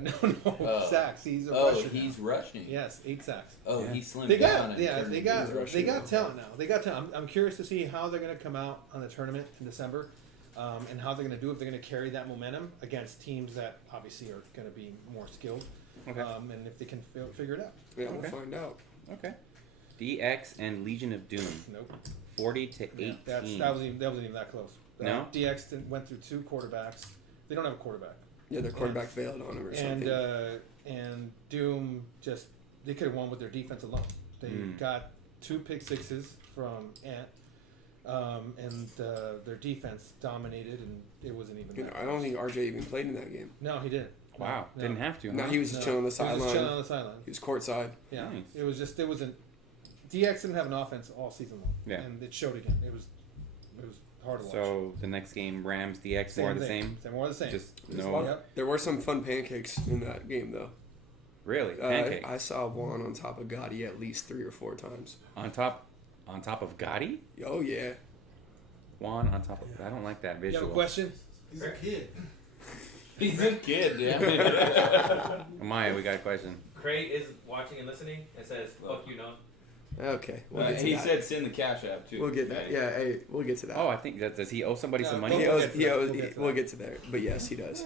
no sacks. He's a Oh, rusher. he's now. rushing. Yes, 8 sacks. Oh, Yeah. he slimmed They down. got and turned they into got a rushing they got now. talent now. They got talent. I'm curious to see how they're going to come out on the tournament in December, and how they're going to do if they're going to carry that momentum against teams that obviously are going to be more skilled, Okay. and if they can figure it out. Yeah, Okay. we'll find out. Okay. DX and Legion of Doom, Nope. 40-18. That wasn't even that close. No? DX went through 2 quarterbacks. They don't have a quarterback. Yeah, their quarterback bailed on him or something. And Doom they could have won with their defense alone. They got 2 pick sixes from Ant, and their defense dominated, and it wasn't even. that I don't close. think RJ even played in that game. No, he didn't. Wow. No. Didn't have to. No, huh? he was just chilling on the He was just chilling sideline. on the sideline. He was courtside. Yeah, Nice. it wasn't. DX didn't have an offense all season long. Yeah. and it showed again. It was hard to watch. So the next game, Rams, DX, more of the thing. same. More of the same. Just There's no. one- Yep. There were some fun pancakes in that game, though. Really, pancake I saw Juan on top of Gotti at least 3 or 4 times. on top of Gotti. Oh, yeah. Juan on top of. I don't like that You have visual. a question? He's a kid. He's a kid, yeah. Maya, we got a question. Crate is watching and listening. It says, "Fuck you, no." Okay. We'll get to He that. said send the cash app too. We'll get that. Hey. Yeah, hey, we'll get to that. Oh, I think that does he owe somebody No, some don't money? He We'll owes, get to he that. owes, We'll get to we'll that. get to there. But yes, he does.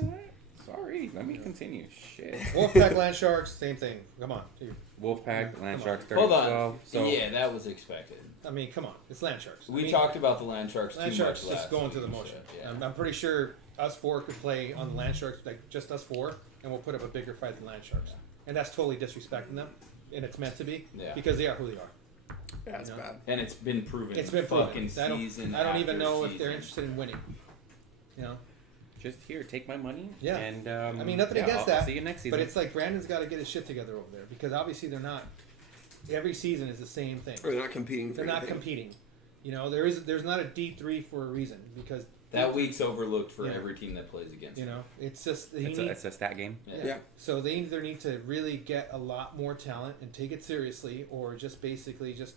Sorry, let me continue. Shit. Wolfpack Land Sharks, same thing. Come on, dude. Wolfpack, Land on. Sharks, 30-12. Hold on. So Yeah, that was expected. I mean, come on, it's Land Sharks. We I mean, talked about the Land Sharks Land too Sharks much just last going through the week, motion. so, yeah. I'm pretty sure us 4 could play on the Land Sharks, like just us 4, and we'll put up a bigger fight than Land Sharks. And that's totally disrespecting them, and it's meant to be Yeah. because they are who they are. Yeah, it's You know? bad. And it's been proven. It's been proven. Fucking I season. don't even after know if they're season. interested in winning. You know, just here, take my money. Yeah. And I mean, nothing yeah, against I'll that. see you next season. but it's like Brandon's got to get his shit together over there because obviously they're not. Every season is the same thing. Or they're not competing for They're not anything. competing. You know, there's not a D3 for a reason because That week's overlooked for Yeah. every team that plays against you them. know it's just it's a stat game. Yeah. So they either need to really get a lot more talent and take it seriously, or just basically just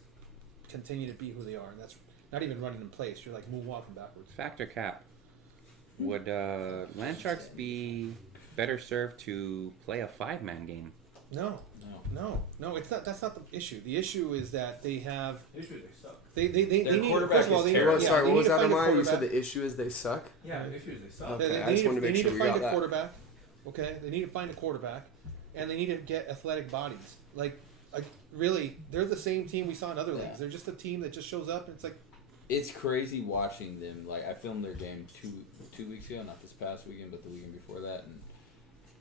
continue to be who they are, and that's not even running in place. You're like moonwalking backwards. Factor cap. Would Land Sharks be better served to play a 5-man game? No, No. it's not. That's not the issue. The issue is that they have Issues they suck. they Their need quarterback first of all, is they terrible. need, yeah, Sorry, they what need was to that find of a mine? You said quarterback. the issue is they suck? Yeah, issues they suck. Okay. They I just need, wanted to they make need sure to we find got a that. quarterback. Okay, they need to find a quarterback, and they need to get athletic bodies. Like really, they're the same team we saw in other leagues. Yeah. They're just a team that just shows up. And it's like It's crazy watching them. Like I filmed their game two weeks ago, not this past weekend, but the weekend before that, and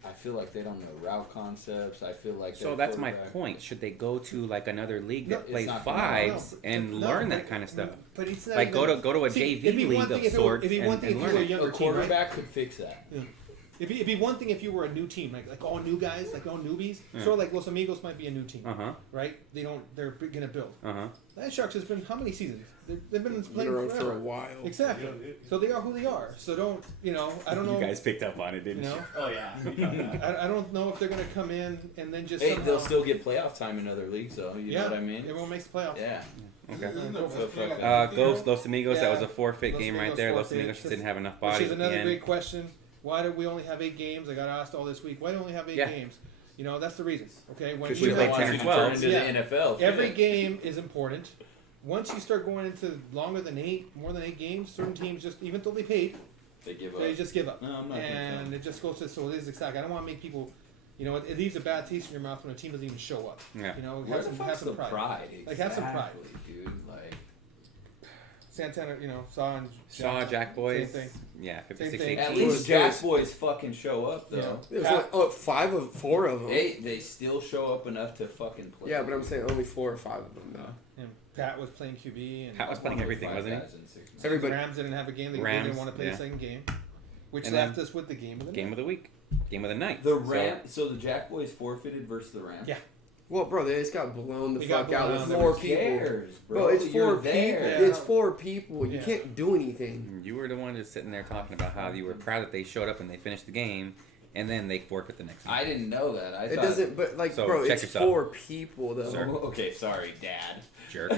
I feel like they don't know route concepts. I feel like So their that's my quarterback- point. Should they go to like another league No, that it's plays not gonna- fives no, and no, learn but- that kind of stuff? But it's not Like even, go to a See, JV it'd be one league thing of if it were- sorts it'd be one and thing if you learn were a it. younger A team, right? quarterback could fix that. It'd be one thing if you were a new team, like all new guys, like all newbies. Yeah. Sort of like Los Amigos might be a new team, Uh-huh. right? They're gonna build. Uh-huh. Land Sharks has been how many seasons? They've been Been playing around forever. for a while. Exactly. So they are who they are. So don't, I don't know. You guys picked up on it, You didn't you? know, Oh yeah. I don't know if they're gonna come in and then just Hey, somehow, they'll still get playoff time in other leagues, though. You know what I mean? Everyone makes the playoffs. Yeah. Okay. So fuck Ghost Los Amigos. That was a Yeah. forfeit Los game right Amigos there. Los forfeit. Amigos just didn't have enough Which bodies is at the another end. great question. Why do we only have 8 games? I got asked all this week. Why do we only have 8 Yeah. games? That's the reason. Okay, when Because you we played have- 10 or you to 12. turn into Yeah. the NFL. every game is important. Once you start going into longer than 8, more than 8 games, certain teams just, even though they paid, They give up. they just give up. No, I'm not gonna And it just goes to, so it is exactly. I don't want to make people, it leaves a bad taste in your mouth when a team doesn't even show up. Yeah. Where the fuck's the pride? Like, have some pride. Exactly, dude. Like, Santana, Saw and Jack Boys. Same thing. Yeah, Same 56, thing. 18. at It was least Jack just- Boys fucking show up, though. Yeah. It was like 4 of them. They still show up enough to fucking play. Yeah, but I'm saying only 4 or 5 of them though. And Pat was playing QB, and Pat was playing everything, Five wasn't he? guys in 6 months. Everybody- Rams didn't have a game. They Rams, didn't want to play yeah. the second game, which And left then us with the game of the Game night. of the week. Game of the night. The so the Jack Boys forfeited versus the Rams. Yeah. Well, bro, they just got blown the They fuck got out blown with out. 4 Who people. cares, Bro, it's 4 You're people. there. Yeah. It's 4 people. You Yeah. can't do anything. You were the one just sitting there talking about how you were proud that they showed up and they finished the game, and then they forfeit the next one. I didn't know that. I It thought, doesn't, but like, So, bro, check it's yourself. 4 people though. Sir. Okay, sorry, Dad. Jerk.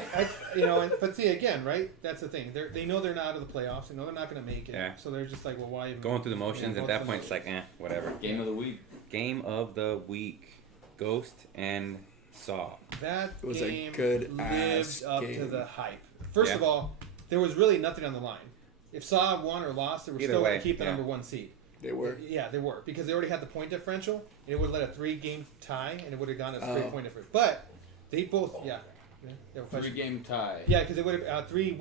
But see again, right? That's the thing. They know they're not out of the playoffs. They know they're not going to make it. Yeah. So they're just like, well, why even Going through the motions. Yeah, At going that through point, the it's like, whatever. Game of the week. Game of the week. Ghost and Saw. That It was a game good lived ass up to game. the hype. First Yeah. of all, there was really nothing on the line. If Saw won or lost, they were Either still going way, to keep the yeah. number 1 seed. They were. Yeah, they were because they already had the point differential, and it would let a 3-game tie, and it would have gone a straight Oh. point difference. But they both, they were 3-game tie. Yeah, because it would have 3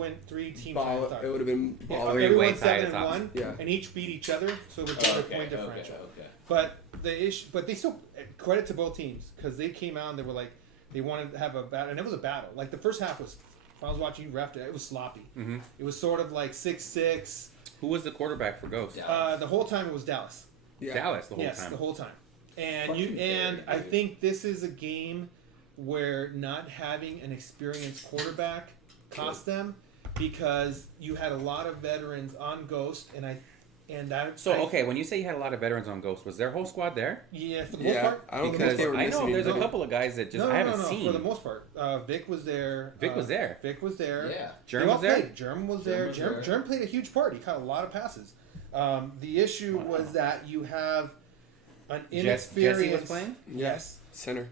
teams. Ball, it would have been Yeah, ball. Three-way everyone tie 7 to and top. 1, Yeah. and each beat each other, so it would go a Okay, point okay, differential. okay. But but they still credit to both teams because they came out and they were like they wanted to have a battle, and it was a battle. Like the first half was, if I was watching you ref it was sloppy. Mm-hmm. It was sort of like 6-6. Who was the quarterback for Ghost? Yeah. The whole time it was Dallas. Yeah. Dallas the whole Yes, time. the whole time. And Fucking I dude. think this is a game where not having an experienced quarterback cost them because you had a lot of veterans on Ghost, and that. So, okay, when you say you had a lot of veterans on Ghost, was their whole squad there? Yeah, for the most Yeah, part. I don't Because think they were I know missing there's a anybody. couple of guys that just No, I haven't no, seen. for the most part. Vic was there. Vic was there. Vic was there. Yeah. Germ They all was there? played. Germ was Germ there. was Germ, there. Germ played a huge part. He caught a lot of passes. The issue was that you have an Jesse inexperienced. was playing? Yes. Center.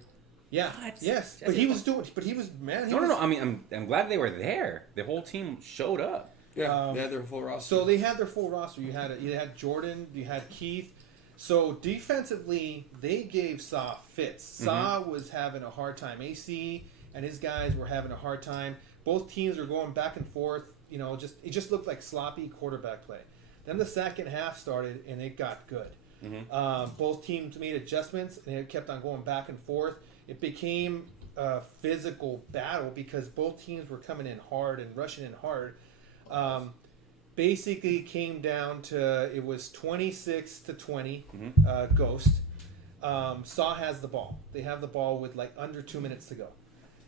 Yeah. What? Yes. But Jesse he was- was doing. But he was man. He No, no, was, no. I mean, I'm glad they were there. The whole team showed up. Yeah. They had their full roster. So they had their full roster. You had Jordan. You had Keith. So defensively, they gave Saw fits. Saw was having a hard time. AC and his guys were having a hard time. Both teams were going back and forth. It just looked like sloppy quarterback play. Then the second half started and it got good. Both teams made adjustments and it kept on going back and forth. It became a physical battle because both teams were coming in hard and rushing in hard. Basically came down to it was 26-20 Ghost. Saw has the ball. They have the ball with like under 2 minutes to go.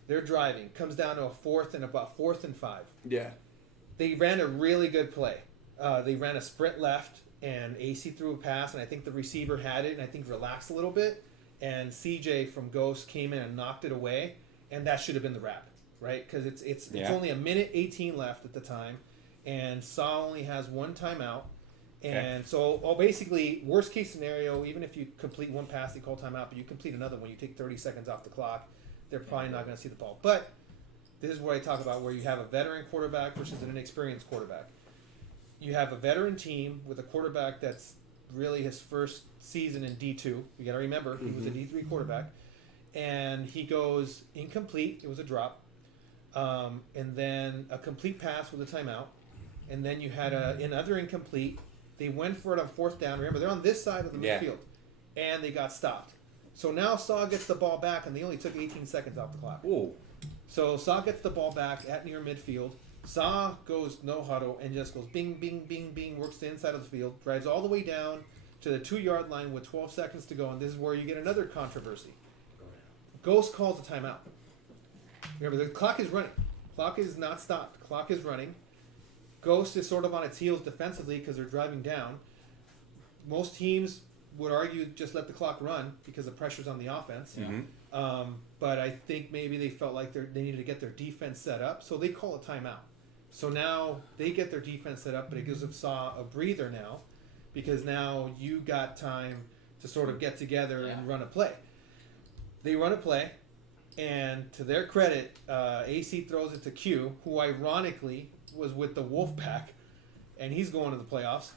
They're driving. Comes down to a fourth and 5. yeah. They ran a really good play. They ran a sprint left, and AC threw a pass, and I think the receiver had it, and I think relaxed a little bit, and CJ from Ghost came in and knocked it away, and that should have been the wrap, right? Because it's only a minute 18 left at the time, and Saw only has 1 timeout, and so basically worst case scenario, even if you complete 1 pass, they call timeout, but you complete another one, you take 30 seconds off the clock, they're probably not going to see the ball, but. This is what I talk about where you have a veteran quarterback versus an inexperienced quarterback. You have a veteran team with a quarterback that's really his first season in D2. You got to remember, he was a D3 quarterback. And he goes incomplete. It was a drop. And then a complete pass with a timeout. And then you had another incomplete. They went for it on 4th down. Remember, they're on this side of the midfield. And they got stopped. So now Saw gets the ball back, and they only took 18 seconds off the clock. Ooh. So Saw gets the ball back at near midfield. Saw goes no huddle and just goes bing, bing, bing, bing, works the inside of the field, drives all the way down to the 2-yard line with 12 seconds to go, and this is where you get another controversy. Ghost calls a timeout. Remember, the clock is running. Clock is not stopped. Clock is running. Ghost is sort of on its heels defensively because they're driving down. Most teams would argue just let the clock run because the pressure's on the offense. Mm-hmm. But I think maybe they felt like they needed to get their defense set up, so they call a timeout. So now they get their defense set up, but it gives Saw a breather now, because now you got time to sort of get together and run a play. They run a play, and to their credit, AC throws it to Q, who ironically was with the Wolfpack, and he's going to the playoffs.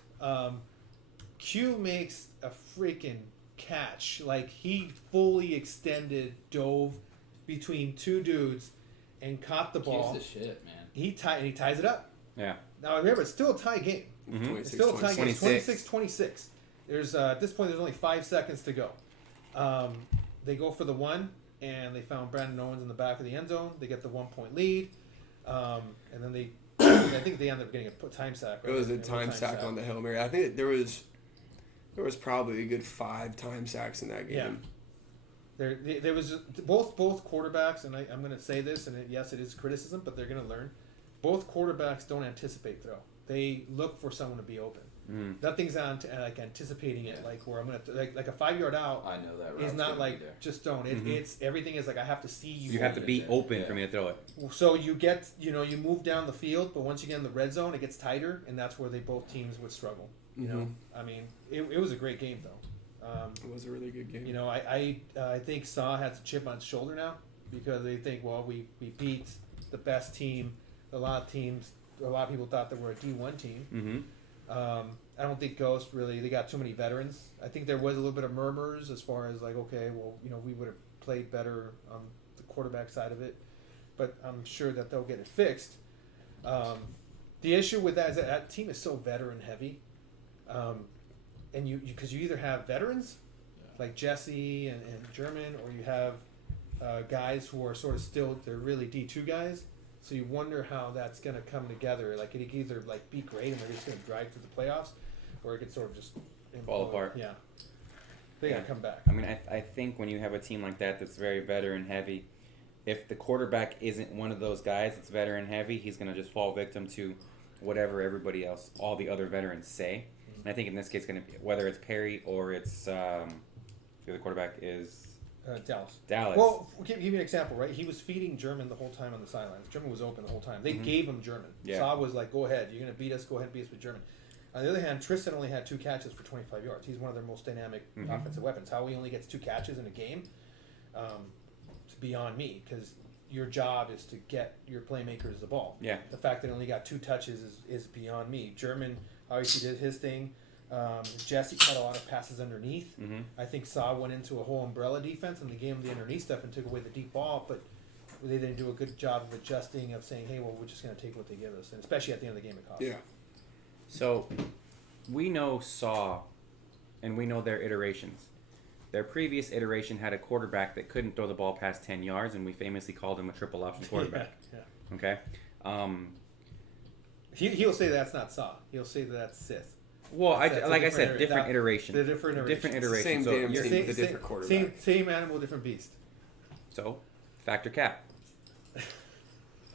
Q makes a freaking catch. Like, he fully extended, dove between two dudes, and caught the ball. Q's the shit, man. He ties it up. Yeah. Now remember, it's still a tie game. Mm-hmm. It's still a tie game. 26. 26-26. There's at this point there's only 5 seconds to go. They go for the one, and they found Brandon Owens in the back of the end zone. They get the 1-point lead, and then they I think they end up getting a time sack. It was a time sack on the Hail Mary. I think there was probably a good 5 time sacks in that game. Yeah. There was both quarterbacks, and I'm going to say this, and yes, it is criticism, but they're going to learn. Both quarterbacks don't anticipate throw. They look for someone to be open. Mm. Nothing's on like anticipating it, like where I'm going to like a 5-yard out. I know that. Is not like just don't. Mm-hmm. It's everything is like I have to see you. You have to be open Yeah. for me to throw it. So you get you move down the field, but once you get in the red zone, it gets tighter, and that's where both teams would struggle. You know, I mean, it was a great game though. It was a really good game. I think Saw has a chip on his shoulder now because they think, well, we beat the best team. A lot of people thought they were a D1 team. Mm-hmm. I don't think Ghost really. They got too many veterans. I think there was a little bit of murmurs as far as like, okay, well, we would have played better on the quarterback side of it, but I'm sure that they'll get it fixed. The issue with that is that team is so veteran heavy. And because you either have veterans like Jesse and German, or you have guys who are sort of they're really D2 guys. So you wonder how that's going to come together. Like it could either like be great and they're just going to drag through the playoffs, or it could sort of just Fall apart. Yeah, they got to come back. I mean, I think when you have a team like that that's very veteran heavy, if the quarterback isn't one of those guys that's veteran heavy, he's going to just fall victim to whatever everybody else, all the other veterans say. And I think in this case, going to be whether it's Perry or it's the other quarterback is Dallas. Well, give you an example, right? He was feeding German the whole time on the sidelines. German was open the whole time. They gave him German. Yeah. Saw was like, "Go ahead, you're going to beat us. Go ahead and beat us with German." On the other hand, Tristan only had 2 catches for 25 yards. He's one of their most dynamic offensive weapons. How he only gets 2 catches in a game, it's beyond me, because your job is to get your playmakers the ball. Yeah. The fact that he only got 2 touches is beyond me. German obviously did his thing. Jesse caught a lot of passes underneath. Mm-hmm. I think Saw went into a whole umbrella defense and they gave him the underneath stuff and took away the deep ball, but they didn't do a good job of adjusting, of saying, hey, well, we're just going to take what they give us, and especially at the end of the game it costs. Yeah. So we know Saw, and we know their iterations. Their previous iteration had a quarterback that couldn't throw the ball past 10 yards, and we famously called him a triple option quarterback. Yeah. Okay? He'll say that's not Saw. He'll say that's Sith. Well, That's like I different said, different iteration. The different iteration. Different iteration. Same So damn you're- team with a different quarterback. Same animal, different beast. So, factor cap.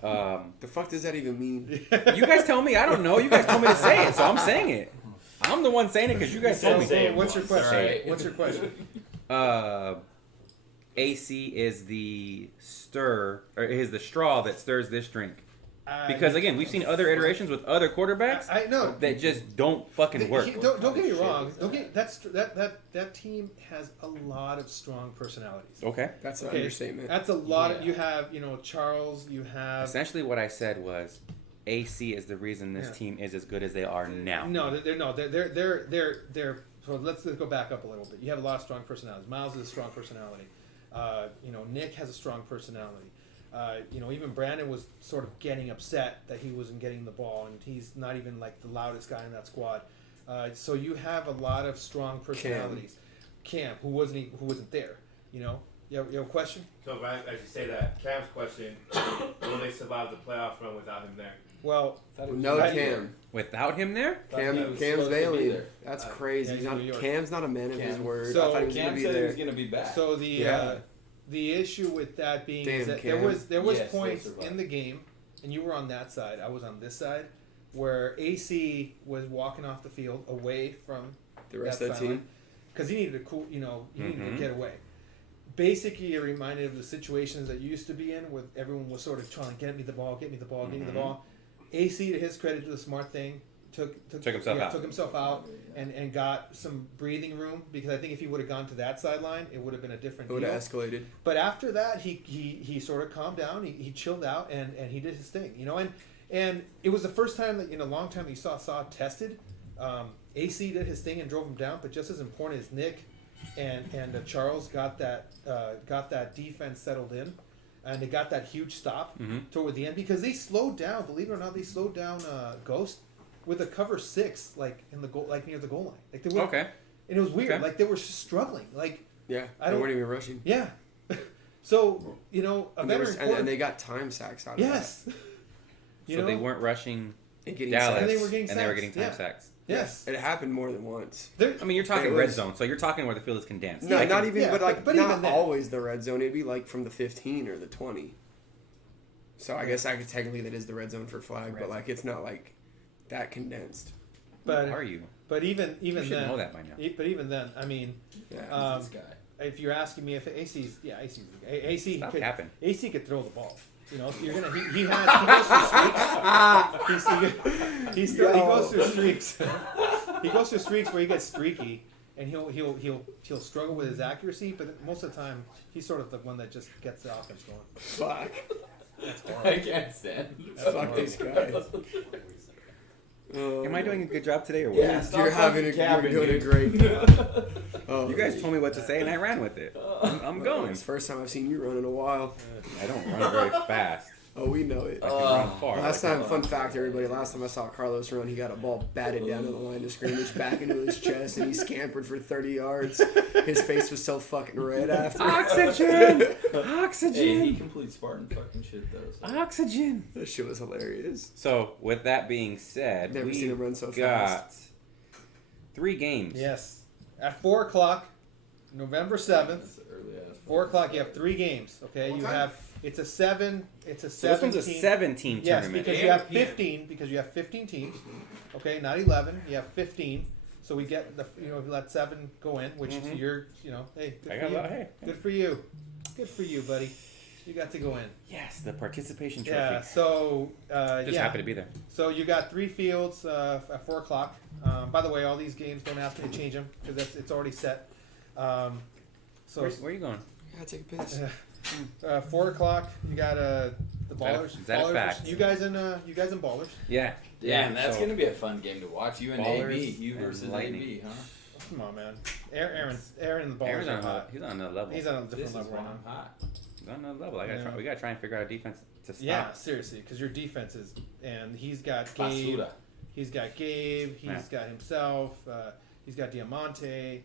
The fuck does that even mean? You guys tell me. I don't know. You guys told me to say it, so I'm saying it. I'm the one saying it because you guys told me. Say it What's your question? Alright. What's your question? AC is the straw that stirs this drink. Because again, we've seen other iterations with other quarterbacks I know. that just don't fucking work. Don't get me wrong. That team has a lot of strong personalities. Okay. That's an Okay, understatement. That's a lot of. Yeah. You have Charles. You have. Essentially, what I said was, AC is the reason this Yeah. team is as good as they are now. They're. So let's go back up a little bit. You have a lot of strong personalities. Miles is a strong personality. Nick has a strong personality. Even Brandon was sort of getting upset that he wasn't getting the ball, and he's not even like the loudest guy in that squad. So you have a lot of strong personalities. Cam, who wasn't there. You have a question? So, as you say that, Cam's question: will they survive the playoff run without him there? Well, No Cam. Without him there? Cam's supposed to be bailing. there. That's crazy. yeah, He's he's not, in New York. Cam's not a man of his Cam. word. So I thought he was Cam gonna be said he there. was gonna be back. so Yeah. the issue with that being Damn, is that Cam. there was Yes, points those are in the game, and you were on that side. I was on this side, where AC was walking off the field away from The rest of the team. because he needed to cool. You know, he needed Mhm. to get away. Basically, it reminded of the situations that you used to be in, where everyone was sort of trying to get me the ball, get me the ball, get me the Mhm. ball. AC, to his credit, did a smart thing. Took himself out and got some breathing room, because I think if he would have gone to that sideline, it would have been a different It would deal. have escalated. But after that, he sort of calmed down. He chilled out and he did his thing, you know. And it was the first time that in a long time that you saw tested. AC did his thing and drove him down. But just as important as Nick and Charles got that defense settled in, and they got that huge stop Mhm. toward the end, because they slowed down. Believe it or not, they slowed down Ghost with a cover 6, like in the goal, like near the goal line. Like they were, Okay. and it was weird. Okay. Like they were struggling. Like Yeah, I they don't- weren't even rushing. yeah. So you know, a And, there veteran was, and they got time sacks out of yes. You So know, they weren't rushing that. And getting Dallas, And they were getting time sacks. Yeah. sacks. yes. It happened more than once. There- I mean, you're talking It red was- zone, so you're talking where the field is condensed. No, Yeah, not even, yeah, but like but not even then. always the red zone. It'd be like from the 15 or the 20. So I guess technically that is the red zone for flag, but like it's not like that condensed. but Who are you? but even You should then, know that by now. But even then, I mean, Yeah. This guy. if you're asking me if AC Stop could capping. AC could throw the ball. You know, you're gonna he goes through streaks. He goes through streaks. He goes through streaks where he gets streaky, and he'll struggle with his accuracy. But most of the time, he's sort of the one that just gets the offense going. Fuck. I can't stand. Fuck this guy. Am I doing a good job today or what? Yeah, stop You're fucking capping, doing a dude. great job. Oh, You guys told me what to say and I ran with it. I'm going. It's the first time I've seen you run in a while. I don't run very fast. Oh, we know it. I can run far. Last time, fun fact, everybody. Last time I saw Carlos run, he got a ball batted down to the line of scrimmage, back into his chest, and he scampered for 30 yards. His face was so fucking red after. Oxygen! Hey, he Oxygen! completes Spartan fucking shit though. So. Oxygen! That shit was hilarious. So, with that being said, Never we seen him run so got fast. 3 games. Yes, at 4:00, November 7th. That's early ass. 4:00, you have 3 games. Okay, What you time? have it's a 7. It's a So this 17. one's a 7-team Yes, tournament. because you have 15. Because you have 15 teams. Okay, not 11. You have 15. So we get the let 7 go in, which Mhm. you're hey, good I for got a you. lot. Hey. Good for you. Good for you, buddy. You got to go in. Yes, the participation trophy. Yeah. So Just happy to be there. So you got 3 fields at 4:00. By the way, all these games, don't ask me to change them because it's already set. So Where are you going? I gotta take a piss. 4:00, you got the ballers. Is that a Ballers, fact? You guys in ballers. Yeah. Yeah, and that's so- gonna be a fun game to watch. You and Ballers AB, you and versus Lightning. AB, huh? Come on, man. Aaron and the ballers Aaron's are on hot. he's on another level. He's on a different This is level why right I'm now. hot. He's on another level. Yeah. We gotta try and figure out a defense to stop. Yeah, seriously, because your defense is, and he's got Gabe. Basura. He's got Gabe. He's Yeah. got himself. He's got Diamante.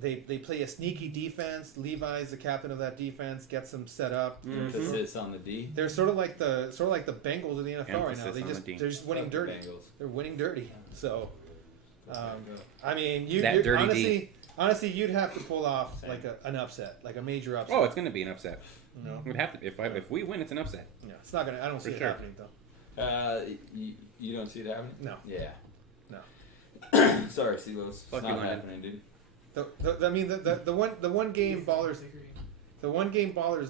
They play a sneaky defense. Levi's the captain of that defense. Gets them set up. Mhm. Emphasis on the D. They're sort of like the Bengals in the NFL right now. Emphasis on the D. They're just winning Fuck the dirty. Bengals. They're winning dirty. So, I mean, That you're dirty honestly, you'd have to pull off like an upset, like a major upset. Oh, it's gonna be an upset. You know? We'd have to if we win, it's an upset. Yeah, it's not gonna. I don't see For it sure. happening though. You don't see it happening? No. Yeah. No. Sorry, Silos. Fuck It's you, not London. happening, dude. I mean, the one game ballers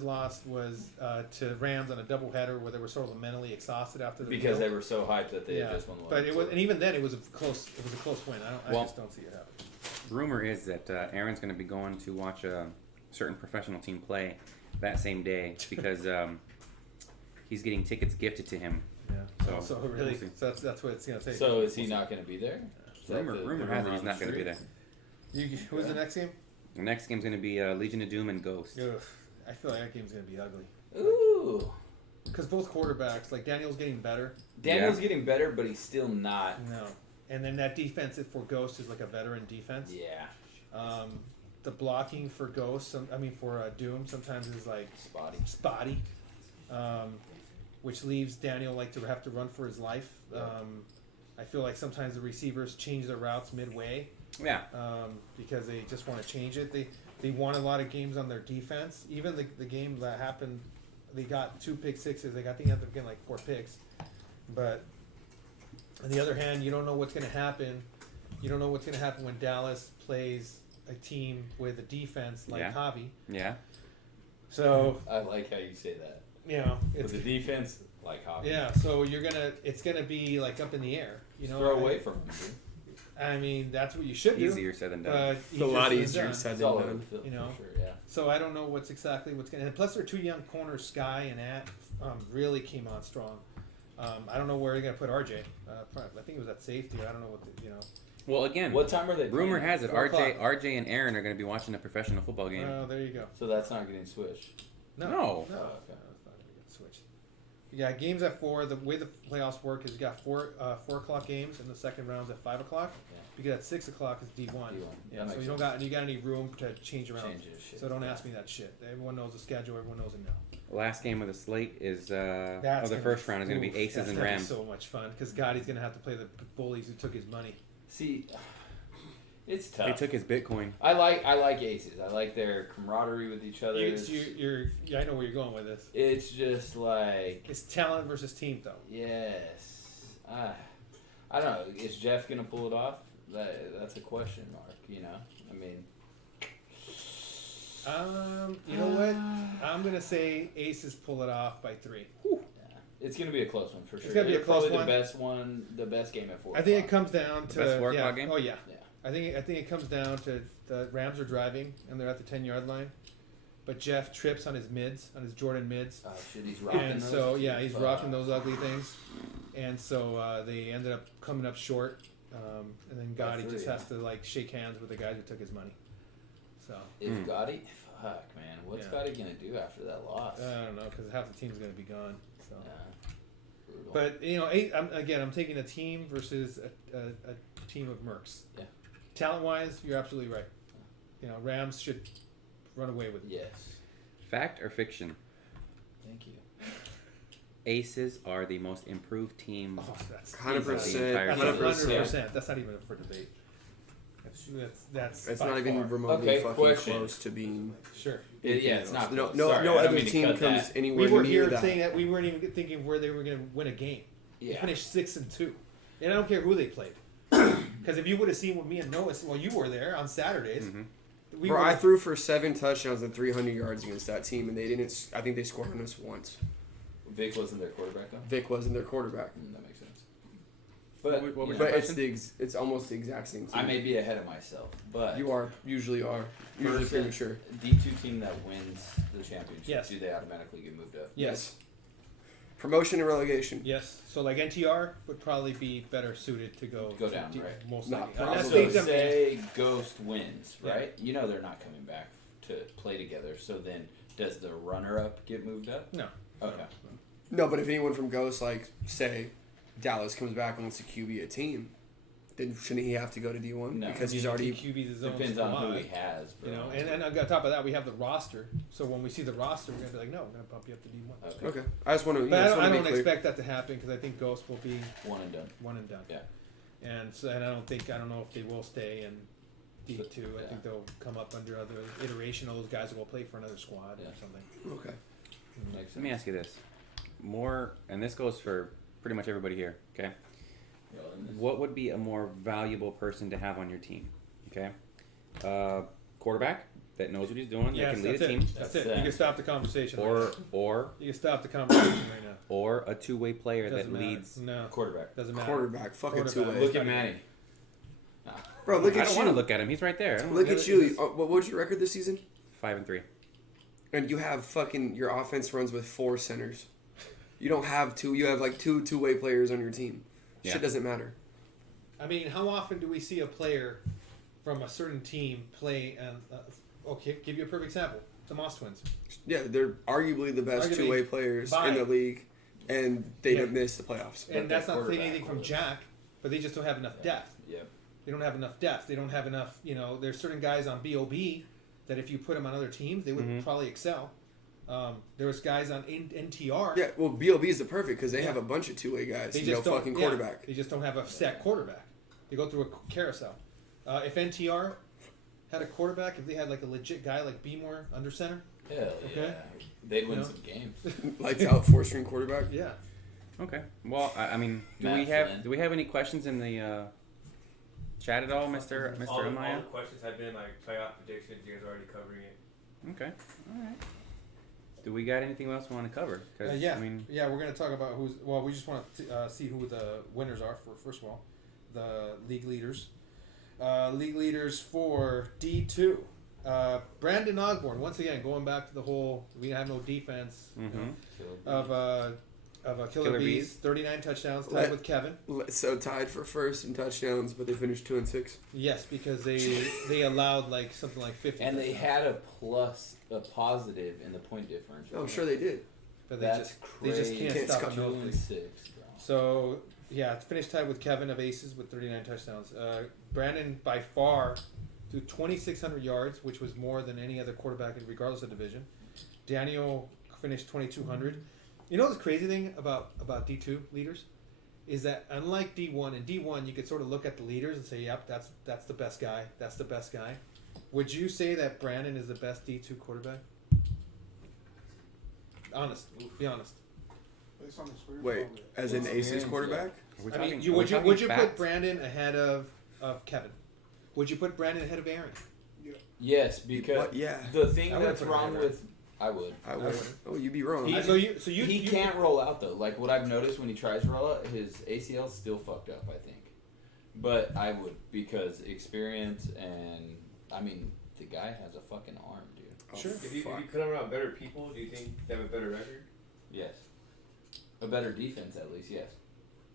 lost was to Rams on a doubleheader where they were sort of mentally exhausted after the Because deal. they were so hyped that they had Yeah, just won the but league. it was, and even then it was a close win. I Well- just don't see it happening. Rumor is that Aaron's gonna be going to watch a certain professional team play that same day because he's getting tickets gifted to him. Yeah. So really, we'll see. so that's what it's gonna take. So is he not going to be there? Is that Rumor the has it he's on not the gonna be street? there. Who's the next game? The next game's gonna be Legion of Doom and Ghost. Ugh, I feel like that game's gonna be ugly Ooh. because both quarterbacks, like Daniel's getting better. Daniel's getting better, but he's still not. No, and then that defense for Ghost is like a veteran defense. Yeah. The blocking for Ghost, for Doom, sometimes is like Spotty. spotty. which leaves Daniel to have to run for his life. Yeah. I feel like sometimes the receivers change their routes midway. Yeah. Because they just want to change it. They won a lot of games on their defense. Even the game that happened, they got 2 pick sixes. They got the end up getting 4 picks. But on the other hand, you don't know what's going to happen. You don't know what's going to happen when Dallas plays a team with a defense like Yeah. Javi. Yeah. So I like how you say that. it's With the defense, like hockey. yeah. So it's gonna be up in the air. Just throw away from him, dude. I mean, that's what you should do. Easier said than done. But It's a lot easier easier done. said It's than all over done. the field, You know? for sure, yeah. So I don't know what's gonna. And plus, their 2 young corners, Sky and At, really came on strong. I don't know where they're gonna put RJ. I think it was at safety. I don't know Well, again, What time are they rumor playing? has it 4 RJ and Aaron are going to be watching a professional football game. Oh, there you go. So that's not getting switched. No. No, Oh, okay. it's not gonna get switched. Yeah, games at 4. The way the playoffs work is you got 4 o'clock games, and the second round's at 5 o'clock. Yeah. Because at 6 o'clock is D1. D1. Yeah, That so makes you sense. got any room to change around. Change it, shit. So don't ask me that shit. Everyone knows the schedule. Everyone knows it now. Last game of the slate is the Gonna first be- round is going to be oof, Aces that's and gonna be Rams. so much fun because Gotti's gonna have to play the bullies who took his money. See, it's tough. They took his Bitcoin. I like Aces. I like their camaraderie with each other. Yeah, I know where you're going with this. It's just like, It's talent versus team, though. yes. I don't know. Is Jeff gonna pull it off? That's a question mark. I mean, You know what? I'm gonna say Aces pull it off by 3. yeah. It's gonna be a close one for sure. gonna be a It's close probably one. the best game at 4. I think it comes down to best 4 o'clock game? Oh yeah. Yeah. I think it comes down to the Rams are driving and they're at the 10-yard line, but Jeff trips on his Jordan mids. Oh shit, he's rocking And those. so yeah, he's rocking those ugly things, and so they ended up coming up short, and then By Gotti 3, just yeah. has to shake hands with the guys who took his money. So If Gotti, fuck man, what's Yeah. Gotti gonna do after that loss? I don't know because half the team's gonna be gone. So, Yeah. Brutal. but I'm taking a team versus a team of mercs. Yeah. Talent wise, you're absolutely right. Rams should run away with it. Yes. Fact or fiction? Thank you. Aces are the most improved team. Oh, that's 100%. That's 100%. That's not even up for debate. That's It's by not even far. remotely Okay, fucking question. close to being. Sure. Yeah, it's not. No, close. no, Sorry, no I don't other mean to team cut comes that. anywhere We were near here that. saying that we weren't even thinking where they were going to win a game. They Yeah. finished 6-2, and I don't care who they played. Because if you would have seen what me and Noah, well, you were there on Saturdays. Mhm. We Bro, were, I threw for 7 touchdowns and 300 yards against that team, and they didn't. I think they scored on us once. Vic wasn't their quarterback though. Vic wasn't their quarterback, That makes sense. But What was you your know, but question? it's almost the exact same team. I may be ahead of myself, but You usually are Person- premature. D2 team that wins the championship, Yes. do they automatically get moved up? yes, Promotion and relegation. yes. So like NTR would probably be better suited to go down, to right. Most Not likely. probably. Unless So they- say Ghost wins, Yeah. right? You know they're not coming back to play together. So then, does the runner-up get moved up? No. Okay. No, but if anyone from Ghost, say, Dallas comes back and wants to QB a team, then shouldn't he have to go to D1? No. Because he's already. QB's his own Depends squad. on who he has. Bro. And on top of that, we have the roster. So when we see the roster, we're gonna be like, no, we're gonna bump you up to D1. Okay. Okay. I just want to. But I to be don't clear. expect that to happen because I think Ghost will be One and done. one and done. Yeah. And I don't know if they will stay in D2. I Yeah. think they'll come up under other iteration of those guys that will play for another squad Yeah. or something. Okay. Makes sense. Let me ask you this: and this goes for pretty much everybody here. Okay, Well, in this- what would be a more valuable person to have on your team? Okay, quarterback that knows what he's doing, that Yes, can lead that's a team, it. That's it. You can stop the conversation. or you can stop the conversation right now. or a two-way player that Doesn't matter. leads. No, Quarterback. doesn't matter. Quarterback. Fucking Quarterback. two-way. Look at Manny. Bro, look I at don't want to you. look at him. He's right there. I don't Look wanna- at you. What was your record this season? 5-3. And you have your offense runs with 4 centers. You don't have 2. You have two-way players on your team. Yeah. Shit doesn't matter. I mean, how often do we see a player from a certain team play? Okay, give you a perfect example: the Moss Twins. Yeah, they're arguably the best Arguably two-way players by- in the league, and they Yeah. don't miss the playoffs. And that's that not saying quarterback anything from was- Jack, but they just don't have enough depth. Yep. They don't have enough depth. They don't have enough. There's certain guys on BOB that if you put them on other teams, they would Mhm. probably excel. There was guys on NTR. Yeah, well, BLB is the perfect because they have a bunch of two-way guys. They No just don't, fucking quarterback. They just don't have a set quarterback. They go through a carousel. If NTR had a quarterback, if they had like a legit guy like Beemore under center, Hell yeah. Okay. They'd win You know? some games. Lights out, four-string quarterback. yeah. Okay. Well, I mean, do Matt we have Flynn. any questions in the chat at all, Mr. All the Amaya? questions have been like playoff predictions. You guys are already covering it. Okay. All right. Do we got anything else we want to cover? 'Cause, Yeah. I mean, Yeah, we're going to talk about who's. Well, we just want to see who the winners are for, first of all, the league leaders. League leaders for D2. Brandon Ogborn, once again, going back to the whole, we have no defense of Killer Bees. 39 touchdowns, tied with Kevin. So tied for first in touchdowns, but they finished 2-6. Yes, because they allowed like something like 50. And they touchdowns. had a positive in the point differential. Oh, I'm sure they did. But That's they just crazy. can't Can't stop stop them. 2-6, bro. So yeah, finished tied with Kevin of Aces with 39 touchdowns. Brandon by far threw 2,600 yards, which was more than any other quarterback regardless of division. Daniel finished 2,200. You know the crazy thing about D2 leaders is that unlike D1, in D1 you could sort of look at the leaders and say, yep, that's the best guy. That's the best guy. Would you say that Brandon is the best D2 quarterback? Honest. Be honest. Based on experience, Wait, probably. as an Aces quarterback? are we I mean, talking- you, are we would you talking put facts? Brandon ahead of Kevin? Would you put Brandon ahead of Aaron? Yes, because What? Yeah. the thing I would've that's put him wrong ahead. with I would. I would. wouldn't. Oh, you'd be wrong. He He can't roll out though. Like what I've noticed when he tries to roll out, his ACL's still fucked up. I think, but I would because experience and I mean the guy has a fucking arm, dude. Oh, Sure. If you fuck. put them around better people, do you think they have a better record? Yes, a better defense at least. Yes.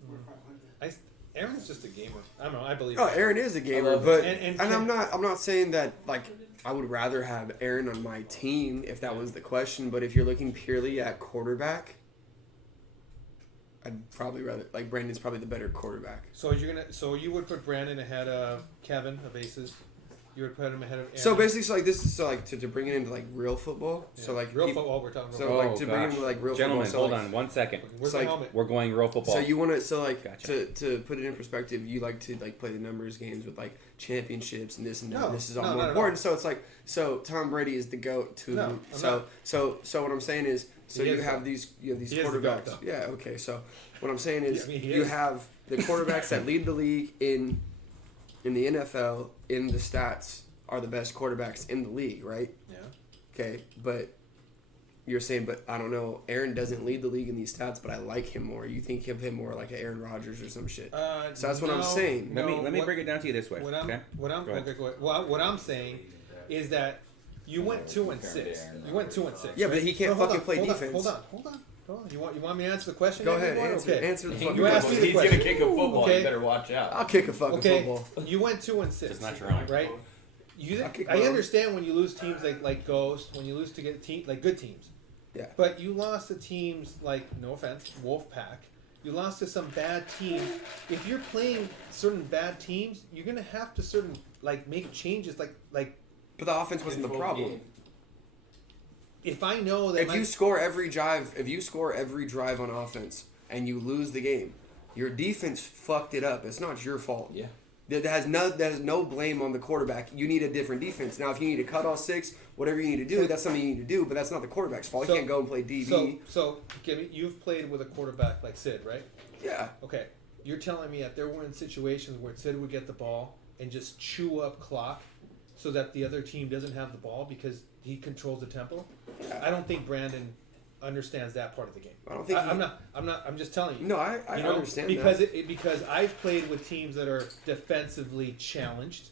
We're 500. Aaron's just a gamer. I don't know. I believe. Oh, it. Aaron is a gamer, love but it. And I'm not saying that like I would rather have Aaron on my team if that was the question. But if you're looking purely at quarterback, I'd probably rather like Brandon's probably the better quarterback. So you would put Brandon ahead of Kevin of Aces. You would put him ahead of Aaron. So basically, so like this is so like to bring it into like real football. Yeah. So like real peop- football. We're talking. So Real like Oh, to bring gosh. into like real Gentlemen, football. So, hold like, on 1 second. football. Where's So, the like, helmet? We're going real football. So you want to Gotcha. to put it in perspective, you like to like play the numbers games with like championships and this and that. No, This is all no, more not at important. So it's like Tom Brady is the goat to. No, I'm so what I'm saying is so He you is have the- these he is the quarterbacks. goat, though. Yeah. Okay. So what I'm saying is Yeah, I mean, he you is. have the quarterbacks that lead the league in the NFL in the stats are the best quarterbacks in the league, right? Yeah. Okay, but you're saying, but I don't know. Aaron doesn't lead the league in these stats, but I like him more. You think of him more like an Aaron Rodgers or some shit. So that's what I'm saying. Let me what- break it down to you this way. What I'm okay. what I'm Go ahead. okay, go ahead. Well, what I'm saying is that you went 2-6. You went 2-6. Yeah, but right? he can't hold fucking on, play hold on, defense. Hold on. You want me to answer the question? Go ahead, everyone? answer, Okay. answer the fucking You asked me the He's question. gonna kick a football. Okay. You better watch out. I'll kick a fucking Okay. football. You went 2-6. It's not your own. Right? I'll kick I my own. understand when you lose teams like Ghost, when you lose to get like good teams. Yeah. But you lost to teams like, no offense, Wolfpack. You lost to some bad teams. If you're playing certain bad teams, you're gonna have to make changes. Like But the offense wasn't the problem. if I know that If you score every drive on offense and you lose the game, your defense fucked it up. It's not your fault. Yeah. That has no blame on the quarterback. You need a different defense. Now, if you need to cut all six, whatever you need to do, that's something you need to do. But that's not the quarterback's fault. So- He can't go and play DB. So you've played with a quarterback like Sid, right? Yeah. Okay, you're telling me that there were in situations where Sid would get the ball and just chew up clock, so that the other team doesn't have the ball because he controls the tempo. I don't think Brandon understands that part of the game. I don't think I'm just telling you. No, I You know, understand because that. because I've played with teams that are defensively challenged,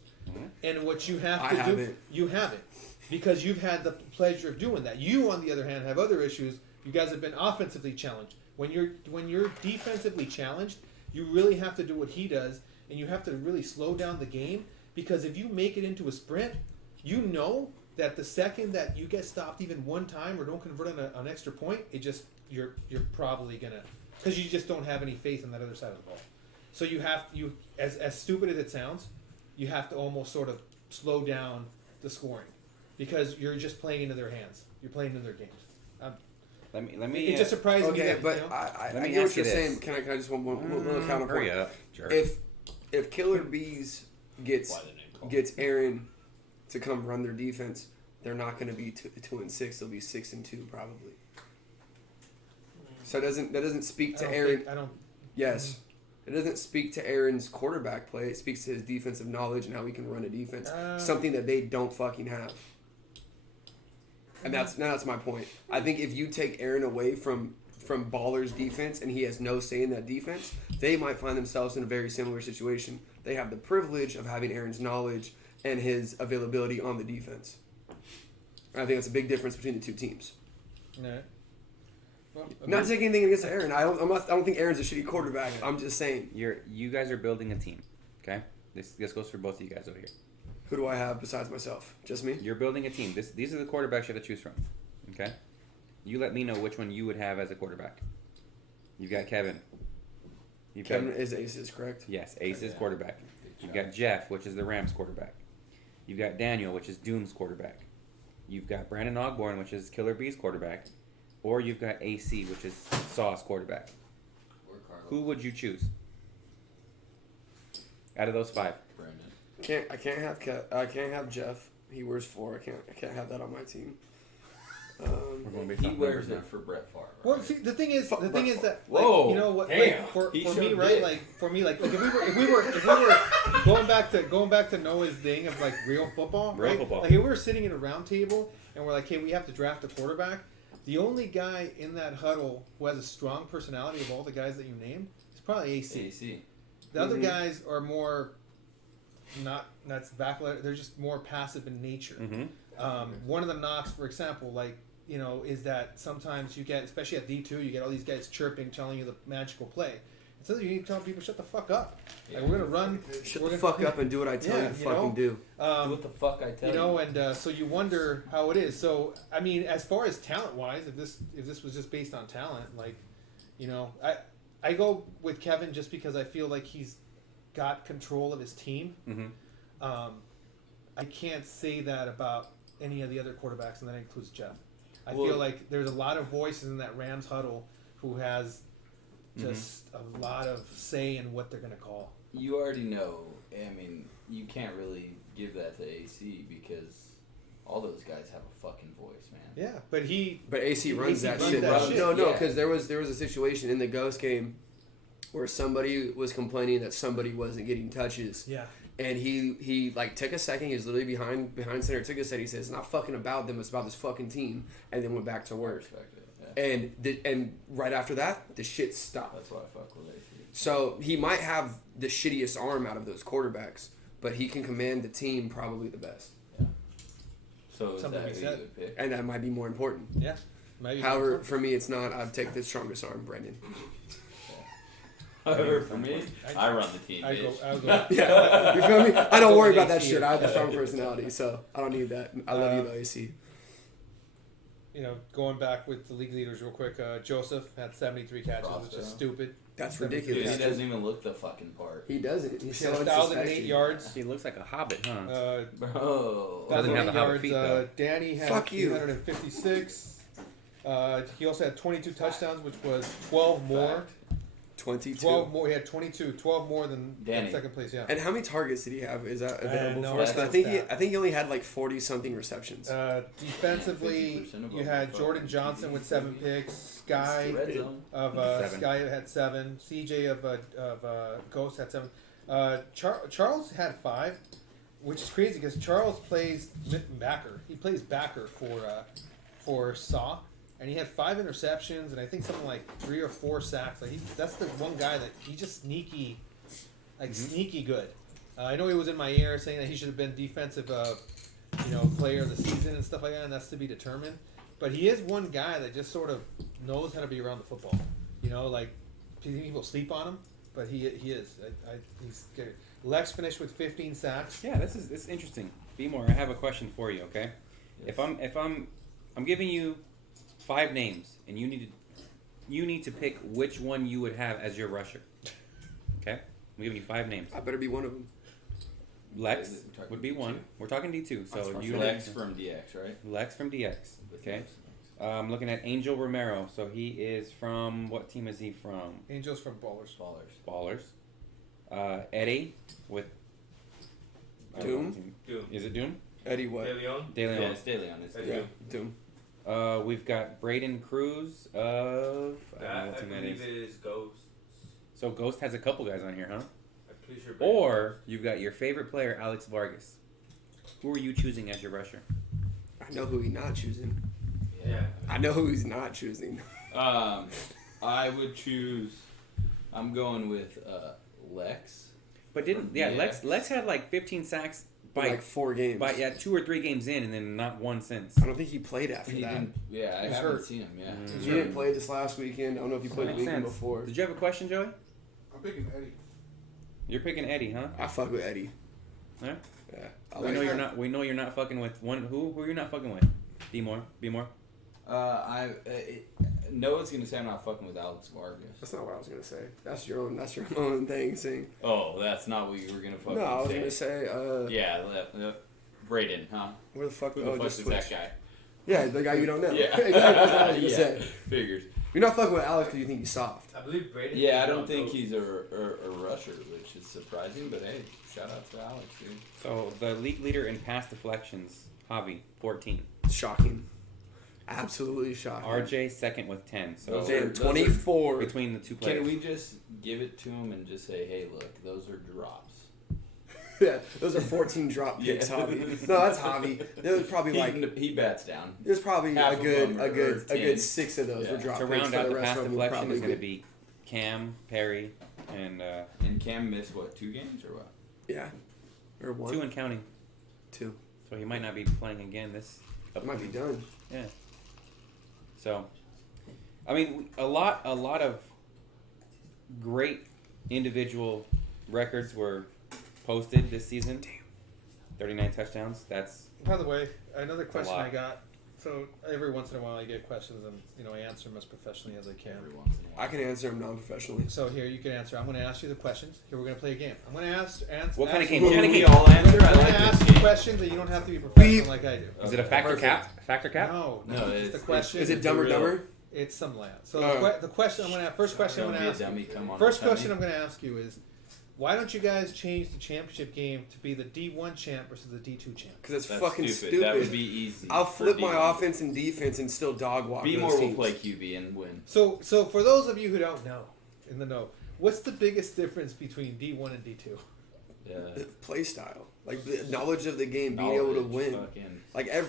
and what you have I to do, haven't. you haven't, because you've had the pleasure of doing that. You, on the other hand, have other issues. You guys have been offensively challenged. When you're defensively challenged, you really have to do what he does, and you have to really slow down the game, because if you make it into a sprint, you know that the second that you get stopped even one time or don't convert on an extra point, you're probably gonna, because you just don't have any faith on that other side of the ball. So you as stupid as it sounds, you have to almost sort of slow down the scoring, because you're just playing into their hands. You're playing into their games. Let me. It just surprised me. Okay, That, but you know? I Let me get ask what you're you this. saying. Can I just one little hurry counterpoint? up, jerk. If Killer Bees gets Why the name called? gets Aaron to come run their defense, they're not going to be 2-6. They'll be 6-2 probably. So that doesn't speak to Aaron. I don't. Yes. It doesn't speak to Aaron's quarterback play. It speaks to his defensive knowledge and how he can run a defense. Something that they don't fucking have. And that's my point. I think if you take Aaron away from Baller's defense and he has no say in that defense, they might find themselves in a very similar situation. They have the privilege of having Aaron's knowledge and his availability on the defense. And I think that's a big difference between the two teams. No. Well, Not taking anything against Aaron. I don't think Aaron's a shitty quarterback. I'm just saying. You guys are building a team, okay? This goes for both of you guys over here. Who do I have besides myself? Just me? You're building a team. These are the quarterbacks you have to choose from, okay? You let me know which one you would have as a quarterback. You've got Kevin. Kevin is Aces, correct? Yes, Ace's quarterback. You've got Jeff, which is the Rams quarterback. You've got Daniel, which is Doom's quarterback. You've got Brandon Ogborn, which is Killer Bee's quarterback. Or you've got AC, which is Saw's quarterback. Who would you choose out of those 5? Brandon. I can't have Jeff. He wears 4. I can't have that on my team. We're going based He off wears numbers now. it for Brett Favre. Right? Well, see, the thing is that, Whoa, like, you know what, damn, like, for he me, showed right? dick. Like, for me, like if we were going back to Noah's thing of like real football, Real right? football. Like, if we were sitting in a round table and we're like, hey, we have to draft a quarterback. The only guy in that huddle who has a strong personality of all the guys that you named is probably AC. AC. The other guys are more that's backlight. They're just more passive in nature. Mm-hmm. One of the knocks, for example, like, you know, is that sometimes you get, especially at D2, you get all these guys chirping, telling you the magical play. Instead, you need to tell people, shut the fuck up. Like, we're gonna run. Shut we're the gonna, fuck up and do what I tell you to fucking do. Do what the fuck I tell you. You know, and so you wonder how it is. So I mean, as far as talent wise, if this was just based on talent, like, you know, I go with Kevin just because I feel like he's got control of his team. Mm-hmm. I can't say that about any of the other quarterbacks, and that includes Jeff. I Well, feel like there's a lot of voices in that Rams huddle who has just a lot of say in what they're going to call. You already know. I mean, you can't really give that to AC because all those guys have a fucking voice, man. Yeah, but AC runs that runs shit. that shit. No, Yeah. because there was a situation in the Ghost game where somebody was complaining that somebody wasn't getting touches. yeah. And he like took a second. He was literally behind center. Took a second. He says, "It's not fucking about them. It's about this fucking team." And then went back to I work. respect it. Yeah. And right after that, the shit stopped. That's why I fuck with AC. So he might have the shittiest arm out of those quarterbacks, but he can command the team probably the best, So is Something that like who you that. would pick? and that might be more important. Yeah. Maybe However, for me, it's not. I'd take the strongest arm, Brendan. However, for me, I run the team, I go. bitch. I'll go. Yeah, you feel me? I don't worry about that AC. shit. I have a strong personality, so I don't need that. I love you though, AC. You know, going back with the league leaders real quick. Joseph had 73 catches, which is Frosto. stupid. That's Dude, ridiculous. he doesn't even look the fucking part. He doesn't. He's He had so 1,008 unsuspecting. yards. He looks like a hobbit, huh? Bro. Doesn't have the 1,008 Hobbit yards. feet, though. Danny had Fuck you. 356. He also had 22 touchdowns, which was 12 more. Fact. 22. 12 more. He had 22. 12 more than Danny. second place. Yeah. And how many targets did he have? Is that available no for us? 'Cause idea. I think he only had like 40 something receptions. Defensively, 50% of you them had are Jordan fucking Johnson with 7 picks. It's Sky the red zone. of 7. Sky had 7. CJ of Ghost had 7. Charles had 5, which is crazy because Charles plays backer. He plays backer for Saw, and he had 5 interceptions and I think something like 3 or 4 sacks. Like that's the one guy that he just sneaky good. I know he was in my ear saying that he should have been defensive, player of the season and stuff like that, and that's to be determined. But he is one guy that just sort of knows how to be around the football. You know, like people sleep on him, but he is. He's good. Lex finished with 15 sacks. Yeah, this is interesting. Be more. I have a question for you. Okay, Yes. if I'm giving you 5 names, and you need to pick which one you would have as your rusher. Okay, I'm giving you 5 names. I better be one of them. Lex We're talking would be D2. one. We're talking D2, so That's you Lex from DX, right? Lex from DX. Okay, I'm looking at Angel Romero. So he is from, what team is he from? Angels from Ballers. Ballers. Eddie with Doom? Doom. Is it Doom? Eddie what? De Leon. De Leon. Yeah, it's De Leon. It's That's Yeah, Doom. Doom. We've got Braden Cruz of. I don't know That what I team that believe is. is Ghosts. So Ghost has a couple guys on here, huh? I'm pretty sure. Or you've got your favorite player, Alex Vargas. Who are you choosing as your rusher? I know who he's not choosing. Yeah. I know who he's not choosing. I would choose. I'm going with Lex. But didn't Yeah. Lex had like 15 sacks by Like 4 games. by 2 or 3 games in, and then not one since. I don't think he played after He that. didn't, yeah, I He's haven't hurt. seen him. Yeah, Mm. He didn't play this last weekend. I don't know if he played the Makes weekend sense. before. Did you have a question, Joey? I'm picking Eddie. You're picking Eddie, huh? I fuck with Eddie. Yeah. Yeah. I We like know that. you're not. We know you're not fucking with one. Who are you not fucking with? B more. Noah's gonna say I'm not fucking with Alex Vargas. That's not what I was gonna say. That's your own thing. Saying. Oh, that's not what you were gonna fucking No, I was say. gonna say. Yeah, Braden, huh? Where the fuck? Who the fuck just is switch. that guy? Yeah, the guy you don't know. Yeah. Exactly. That's what I was gonna Yeah. say. Figures. You're not fucking with Alex because you think he's soft. I believe Brady. Yeah, I don't think he's a rusher, which is surprising. But hey, shout out to Alex, dude. So the league leader in pass deflections, Javi, 14. Shocking. Absolutely shocking. RJ second with 10. So Those Damn, are- 24. between the two players. Can we just give it to him and just say, hey, look, those are drops. Yeah, those are 14 drop picks, Yeah. Javi. No, that's Javi. There was probably He bats down. there's probably half a of good them a are good 10. 6 of those Yeah. were drop to picks. round so out the rest pass of them were deflection probably is going to good. be Cam, Perry, and And Cam missed, what, 2 games or what? Yeah, or 1, 2 and counting. 2. So he might not be playing again this. It might be done. Yeah. So, I mean, a lot of great individual records were posted this season. 39 touchdowns. That's By the way, another question lot. I got. So every once in a while I get questions and I answer them as professionally as I can. Every once in a while. I can answer them non-professionally. So here you can answer. I'm going to ask you the questions. Here we're going to play a game. I'm going to answer. What kind of ask game? you- What kind of we game? all answer? I I'm going like to this ask you game. questions that you don't have to be professional like I do. is it a factor Perfect. cap? Factor cap? No, No, it's the it's- question. Is it It's Dumb or real. Dumber? It's some land. So Oh. the question I'm going to first question I'm Don't going be to a ask. dummy, come on. First dummy. question I'm going to ask you is, why don't you guys change the championship game to be the D1 champ versus the D2 champ? Because it's That's fucking stupid. That would be easy. I'll for flip D1. my offense and defense and still dog walk B those more will teams. play QB and win. So for those of you who don't know, in the know, what's the biggest difference between D1 and D2? The play style, like the knowledge of the game, being able to win. Fucking Like I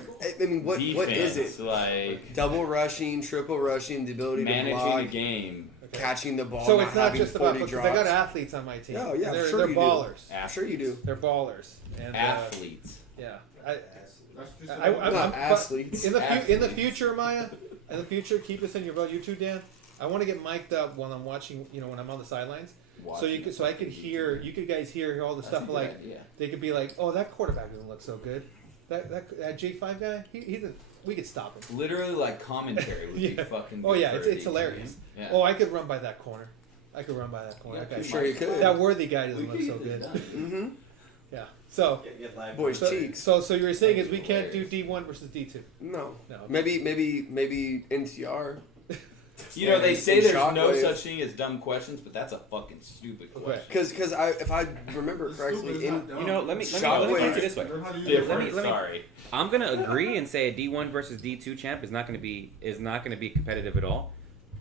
mean, what is defense, it? Like Double rushing, triple rushing, the ability to managing block, a game. Okay. catching the ball, So not it's not having just about 40 because drops. I got athletes on my team. Oh, yeah, they're, sure they're you do. ballers. I'm sure you do. They're ballers. And Athletes. yeah, That's just I'm Not athletes. in the Athletes. future, Maya. In the future, keep this in your YouTube, Dan. I want to get mic'd up when I'm watching. When I'm on the sidelines, so I could hear. You could guys hear all the That's a stuff good like idea. they could be like, "Oh, that quarterback doesn't look so good. That J5 guy, we could stop him." Literally like commentary would be Yeah. fucking. Oh good yeah, for it's a D2 hilarious. game. Yeah. Oh, I could run by that corner. I could run by that corner. Yeah, that, guy, I'm sure you could. that worthy guy We doesn't look could so get good. this done. Mm-hmm. Yeah. So Boys, so, cheeks. so you were saying is we can't do D1 versus D2. No. No. Maybe NTR. You know, they And- say and there's no Shockwave. such thing as dumb questions, but that's a fucking stupid Okay. question. Because if I remember correctly, Stupid is not in, dumb. Let me Shockwave. put it this way. Learn how to use Different. it. let me- Sorry. I'm gonna agree and say a D1 versus D2 champ is not gonna be competitive at all.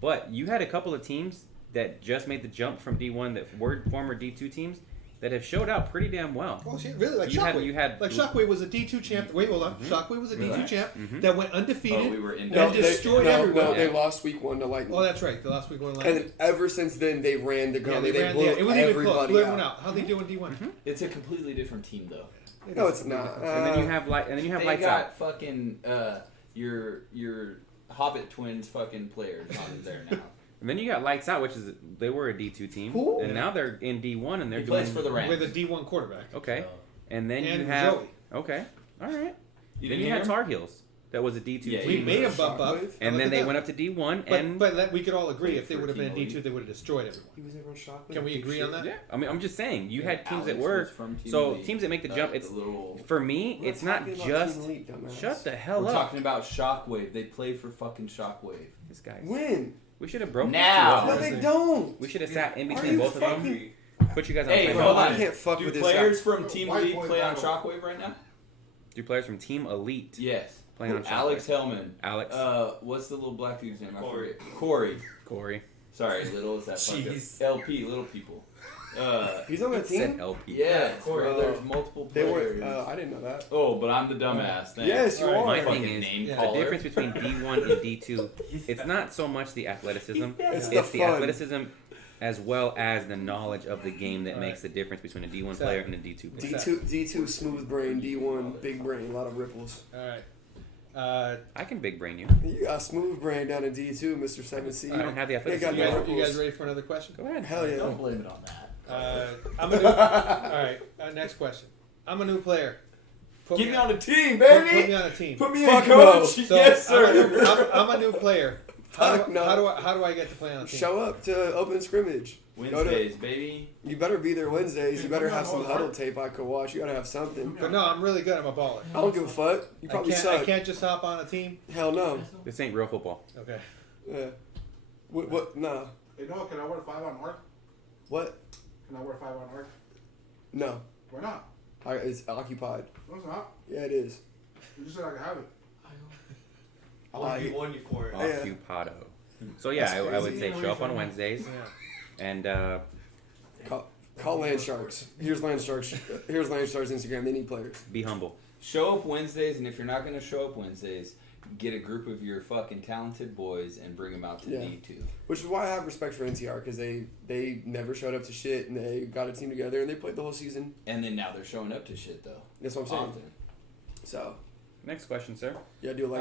But you had a couple of teams that just made the jump from D1 that were former D2 teams that have showed out pretty damn well. Well, shit, really, like You had- Shockwave. you had- like Shockwave was a D2 champ. Wait, hold on. Mhm. Shockwave was a D2 Relax. champ Mhm. that went Oh, undefeated. we were in. No, destroyed everyone. No, they Yeah. lost week 1 to Lightning. Oh, that's right. The last week one line. And then ever since then, they ran the yeah, gauntlet. they They ran. blew Yeah, it wasn't even close. everybody Blew everyone out. out. How they do in D1? It's a completely different team, though. No, it's not. And then you have They lights got out. fucking your Hobbit twins fucking players on there now. And then you got lights out, which is they were a D2 team, Who? and now they're in D1 and they're He doing plays for the Rams. With a D1 quarterback. okay. And then And you have Joey. okay, all right. You then didn't you hear had him? Tar Heels that was a D2 Yeah, We team. made them bump up. Shockwave? And Look then at they them. went up to D1, But, and we could all agree if they would have been in Team D2, Elite. they would have destroyed everyone. He was everyone's Shockwave. Can we agree on that? yeah, I mean, I'm just saying, you had teams that Alex were was from Team so Elite. teams that make the jump. It's The little... for me, We're it's not talking about just. Team Elite, dumbass. Shut the hell We're up, talking about Shockwave. They play for fucking Shockwave. this guy. When? We should have broken Now. these No, two up. they don't. We should have sat in Are between you both of them. fucking- Put you guys on Hey, timeout. hold I on. can't fuck Do with this players guy. from Team White Elite boy play on battle. Shockwave right now? Do players from Team Elite Yes. playing on Alex Shockwave? Hellman. Alex, What's the little black dude's name? I Corey. forget. Corey. Corey. Sorry, little is that fucked up. Jeez. LP, little people. He's on that Said team? LP. Yeah, Corey. there's multiple They players. were. I didn't know that. Oh, but I'm the dumbass. Thanks. Yes, you Alright, are. My Fucking thing is, name yeah. the caller. difference between D1 and D2, it's not so much the athleticism, It's it's the the fun. athleticism as well as the knowledge of the game that makes the difference between a D1 player and a D2 player. D2 smooth brain, D1 big brain, a lot of ripples. All right. I can big brain you. You got smooth brain down in D2, Mr. 7C. I don't have the They got athleticism. You no guys, you ripples. guys ready for another question? Go ahead. Hell yeah. Don't blame it on that. I'm a new. All right. Next question. I'm a new player. Put Get me on a team, put me baby. on a team. Put me Fuck in, coach. no. So Yes, I'm a new- sir. I'm a new player. How Fuck do, no. how do I get to play on a team? Show up to open scrimmage. Wednesdays, baby. You better be there Wednesdays. You better have some huddle tape I could watch. You gotta have something. But no, I'm really good. I'm a baller. I don't give a fuck. You probably I suck. can't just hop on a team. Hell no. This ain't real football. Okay. Yeah. What? Nah. Hey, no, can I wear 5 on arc? What? Can I wear 5 on arc? No. Why not? It's occupied. No, it's not. Yeah, it is. You just said I could have it. I want to be one you for it. Yeah. Occupado. So yeah, That's I would crazy. say show up on Wednesdays Yeah. and Call Land Sharks. Here's Land Sharks. Here's Land Sharks Instagram. They need players. be humble. Show up Wednesdays, and if you're not going to show up Wednesdays, get a group of your fucking talented boys and bring them out to Yeah. D2. Which is why I have respect for NTR because they never showed up to shit and they got a team together and they played the whole season. And then now they're showing up to shit, though. That's what I'm saying. Often. So Next question, sir. yeah, do it like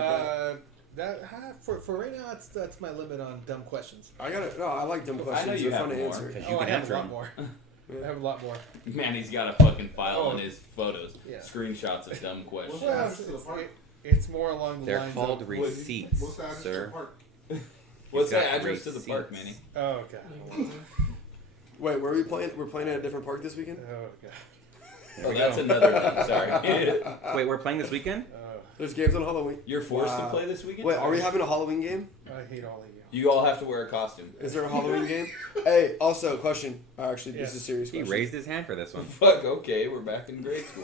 that. For right now, that's my limit on dumb questions. I like dumb I know questions. you They're fun have to more. answer. Because you I can have answer a lot them. more. I have a lot more. Man, he's got a fucking file Oh. in his photos. Yeah. Screenshots of dumb questions. What's the address to the park? It's more along the They're lines called of receipts, What's the address to sir. the park? What's He's the got address to the park, receipts. Manny? Oh god. Wait, where are we playing? We're playing at a different park this weekend. Oh god. There Oh, we that's go. another one. Sorry. Wait, we're playing this weekend? There's games on Halloween. You're forced Wow. to play this weekend? Wait, are we having a Halloween game? I hate all of you. You all have to wear a costume. Is there a Halloween game? Hey, also question. Actually, this is a serious He question. raised his hand for this one. Fuck, okay, we're back in grade school.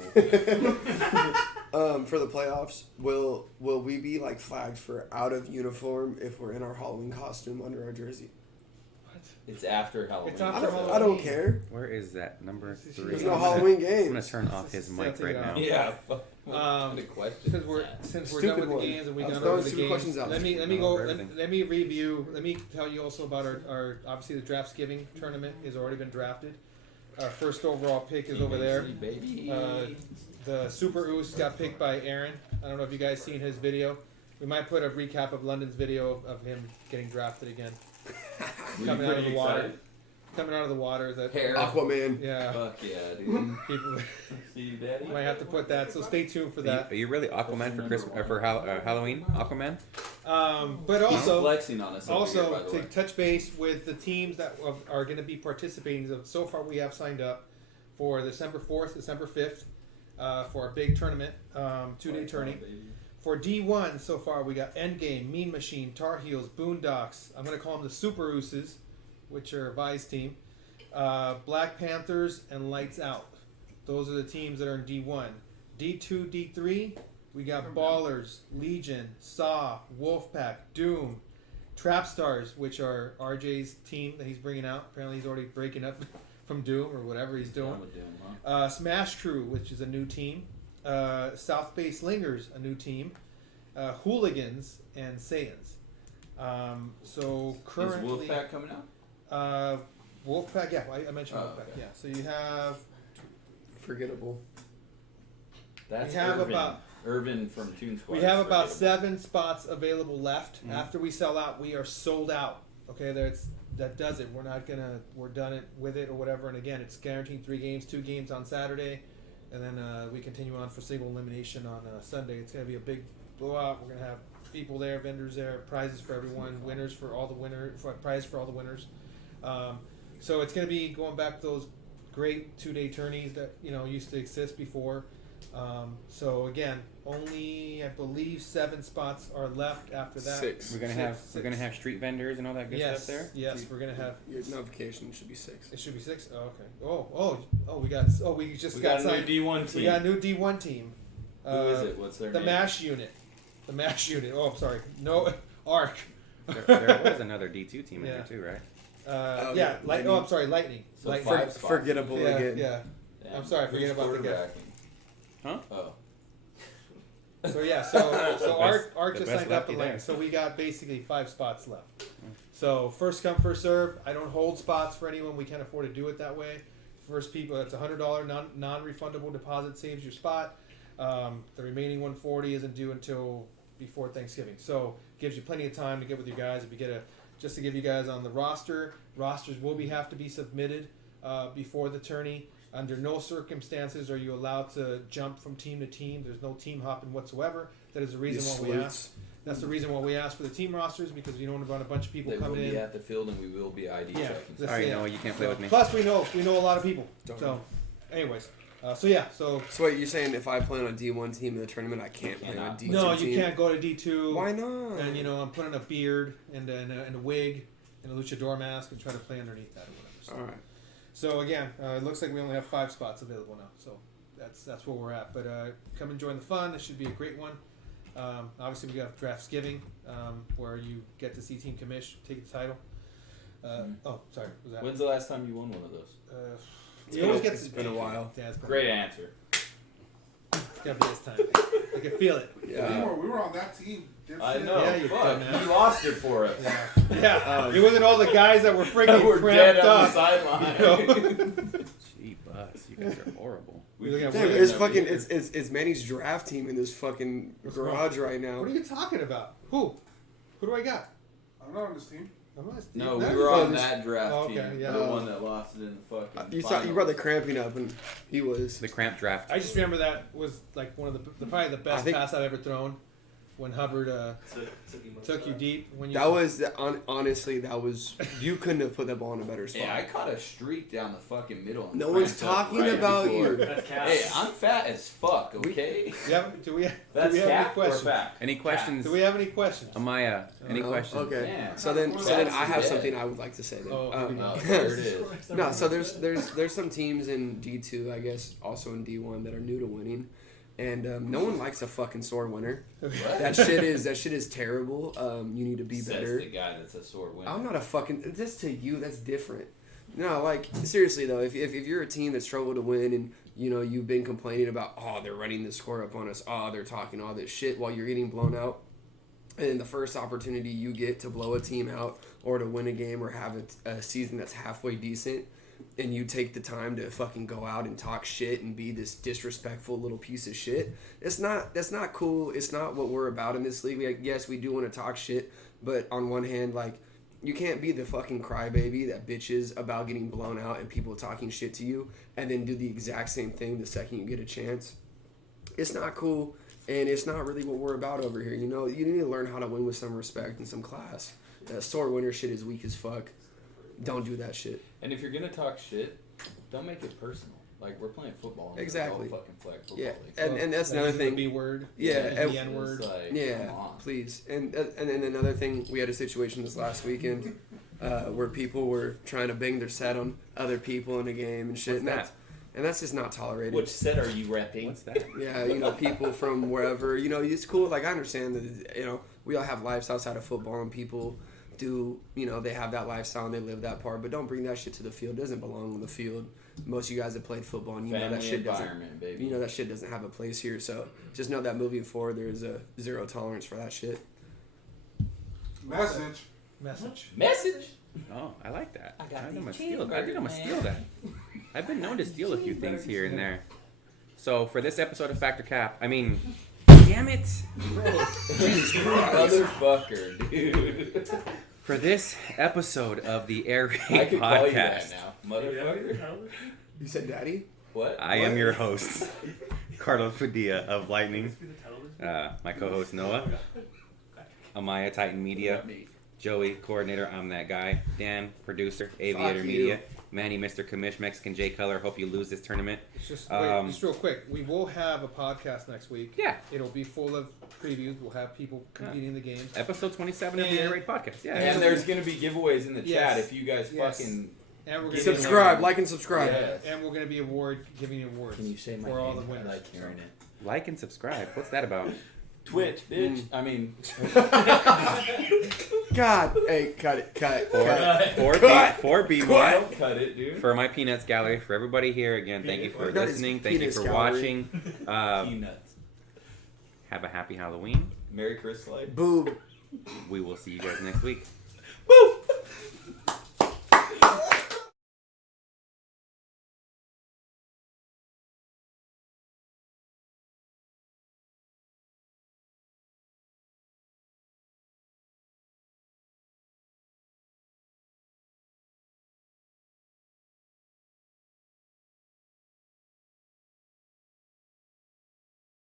For the playoffs, will we be like flagged for out of uniform if we're in our Halloween costume under our jersey? It's after Halloween. It's I after don't, I don't Halloween. care. Where is that? Number 3. There's no Halloween I'm gonna games. turn off his mic Something right else. now. Yeah, fuck. What kind of question Since is we're that? since we're Stupid done with one. the games and we I was gone throwing over the stupid games, questions out. let me Gone go. over Let, everything. let me review. Let me tell you also about our obviously the Draftsgiving tournament has already been drafted. Our first overall pick is over there. Baby. The Super Oos got picked by Aaron. I don't know if you guys seen his video. We might put a recap of London's video of him getting drafted again. Were you Coming out of pretty the water. excited? Coming out of the water. That Hair. Aquaman. yeah. Fuck yeah, dude. People See you, daddy. might have to put that. So stay tuned for Are you, that. are you really Aquaman for Christmas or for Halloween? Aquaman? But He's also. flexing on us over Also, here, by the to way. touch base with the teams that are going to be participating, so far we have signed up for December 4th, December 5th for a big tournament, 2-day tourney. For D1, so far we got Endgame, Mean Machine, Tar Heels, Boondocks. I'm going to call them the Super Ooses, which are Vi's team. Black Panthers and Lights Out. Those are the teams that are in D1. D2, D3, we got Ballers, Legion, Saw, Wolfpack, Doom, Trap Stars, which are RJ's team that he's bringing out. Apparently he's already breaking up from Doom or whatever he's doing. Smash Crew, which is a new team. South Bay Slingers, a new team. Hooligans and Saiyans. So currently, Is Wolfpack coming out? Wolfpack, yeah, I mentioned Oh, Wolfpack, okay. yeah. So you have Forgettable. That's We have Irvin. about- Irvin from Toon Squad. we have is about forgettable. 7 spots available left. Mhm. After we sell out, we are sold out. Okay, that does it. We're done it with it or whatever. And again, it's guaranteed 3 games, 2 games on Saturday, and then we continue on for single elimination on Sunday. It's gonna be a big blowout. We're gonna have people there, vendors there, prizes for everyone, prizes for all the winners. So it's gonna be going back to those great 2-day tourneys that used to exist before. So again, only I believe 7 spots are left after that. 6. We're gonna have street vendors and all that good stuff there. Yes, we're gonna have. Your notification should be 6. It should be 6. Oh, okay. We just got got a signed. new D1 team. We got a new D1 team. Who is it? What's their The name? MASH unit. The MASH unit. Oh, I'm sorry. No, ARC. There was another D2 team in there too, right? Yeah. Lightning. I'm sorry. Lightning. So Lightning. 5 spots. Forgettable Yeah, again. yeah. Damn. I'm sorry, forget Who's about the guy. quarterbacking? Huh? Oh. So yeah, so Art the just best signed up lefty the there. Lightning. So we got basically 5 spots left. So first come, first serve. I don't hold spots for anyone. We can't afford to do it that way. First people, it's $100 non-refundable deposit saves your spot. The remaining $140 isn't due until before Thanksgiving. So gives you plenty of time to get with your guys. If you get just to give you guys on the rosters will have to be submitted before the tourney. Under no circumstances are you allowed to jump from team to team. There's no team hopping whatsoever. That is the reason why we ask. That's the reason why we ask for the team rosters, because you don't want a bunch of people They will coming be in. at the field and we will be ID checking. That's- Sorry, no, you can't play with me. Plus, we know a lot of people. Don't So, know. anyways, so So wait, you're saying if I play on a D1 team in the tournament, I can't play on a Cannot. D2 no, team? you can't go to D2. Why not? And I'm putting a beard and a wig and a luchador mask and try to play underneath that or whatever. So, All right. so again, it looks like we only have 5 spots available now. So that's where we're at. But come and join the fun. It should be a great one. Obviously, we got Draftsgiving, where you get to see Team Commish take the title. Oh, sorry. Was that? When's the last time you won one of those? You always get It's to- been a while. Yeah, it's been Great answer. It's gotta be this time. I can feel it. Yeah. We were on that team. I Dipshit. know. Yeah, you Fuck. dumbass. You lost it for us. Yeah, it wasn't all the guys that were freaking We're dead cramped on the up. sideline. Gee, bus, you guys are horrible. We look at Damn, what, it's fucking it's Manny's draft team in this fucking garage right now. what are you talking about? Who do I got? I'm not on this team. I'm not- No, that- we were on this- that draft Oh, okay, team. yeah. The one that lost it in the fucking. You thought you brought the cramping up, and he was. The cramp draft. I just remember that was like one of the probably the best think- pass I've ever thrown. When Hubbard took you deep. When you That was honestly that was you couldn't have put that ball in a better spot. Yeah, I caught a streak down the fucking middle. and No one's cranked up talking about before. you. That's cap. Hey, I'm fat as fuck. Okay. do we have That's any cap or questions? fat? Any questions? Do we have any questions? Amaya, any No? questions? Okay. Yeah. So then That's I have dead. something I would like to say. Then. Oh, Um, Oh, there it is. no, so there's some teams in D2, I guess, also in D1 that are new to winning, and no one likes a fucking sore winner. What? That shit is terrible. You need to be Says better. the guy that's a sore winner. I'm not a fucking. This to you, that's different. No, like seriously though, if you're a team that struggled to win and you've been complaining about they're running the score up on us, they're talking all this shit while you're getting blown out, and the first opportunity you get to blow a team out or to win a game or have a season that's halfway decent, and you take the time to fucking go out and talk shit and be this disrespectful little piece of shit, that's not cool. It's not what we're about in this league. Yes, we do want to talk shit, but on one hand, like, you can't be the fucking crybaby that bitches about getting blown out and people talking shit to you and then do the exact same thing the second you get a chance. It's not cool, and it's not really what we're about over here. You need to learn how to win with some respect and some class. That sore winner shit is weak as fuck. Don't do that shit. And if you're gonna talk shit, don't make it personal. Like, we're playing football. And Exactly. Don't fucking flag football. Yeah, league. and that's Like, another using the thing. B word. Yeah, and the N word. It's like, Yeah, come on. please. And then another thing, we had a situation this last weekend where people were trying to bang their set on other people in a game and shit. What's And that's just not tolerated. Which set are you repping? What's that? Yeah, people from wherever. It's cool. Like, I understand that, we all have lives outside of football and people do, they have that lifestyle and they live that part. But don't bring that shit to the field. It doesn't belong on the field. Most of you guys have played football and Family that shit doesn't. environment, baby. That shit doesn't have a place here. So just know that moving forward, there's a zero tolerance for that shit. Message. Message. Oh, I like that. I got think I'm these gonna steal. I think I'm gonna cheeseburgers, steal that. I've been known to steal a few things here and there. So for this episode of Factor Cap, damn it! Motherfucker, dude. For this episode of the Air Raid I could call you that Podcast, now. Motherfucker. You said daddy? What? I am your host, Carlos Padilla of Lightning. My co-host Noah, Amaya Titan Media, Joey coordinator. I'm that guy. Dan producer, Aviator Fuck you. Media. Manny, Mr. Commish, Mexican J Color. Hope you lose this tournament. It's just, wait, just real quick. We will have a podcast next week. Yeah. It'll be full of previews. We'll have people competing in the games. Episode 27 of the Air Raid Podcast. Yeah. And there's gonna be giveaways in the Yes. chat if you guys Yes. fucking And we're gonna Subscribe, be like and subscribe. Yes. and we're going to be giving awards Can you say my for all name? the winners. I like hearing it. Like and subscribe. What's that about? Twitch, bitch. I mean, God, hey, cut it. For B1. don't cut it, dude. For my Peanuts Gallery. For everybody here, again, thank you for That is listening. Thank you Peanuts for Gallery. watching. Peanuts. Have a happy Halloween. Merry Christmas. Boob. We will see you guys next week. Woo!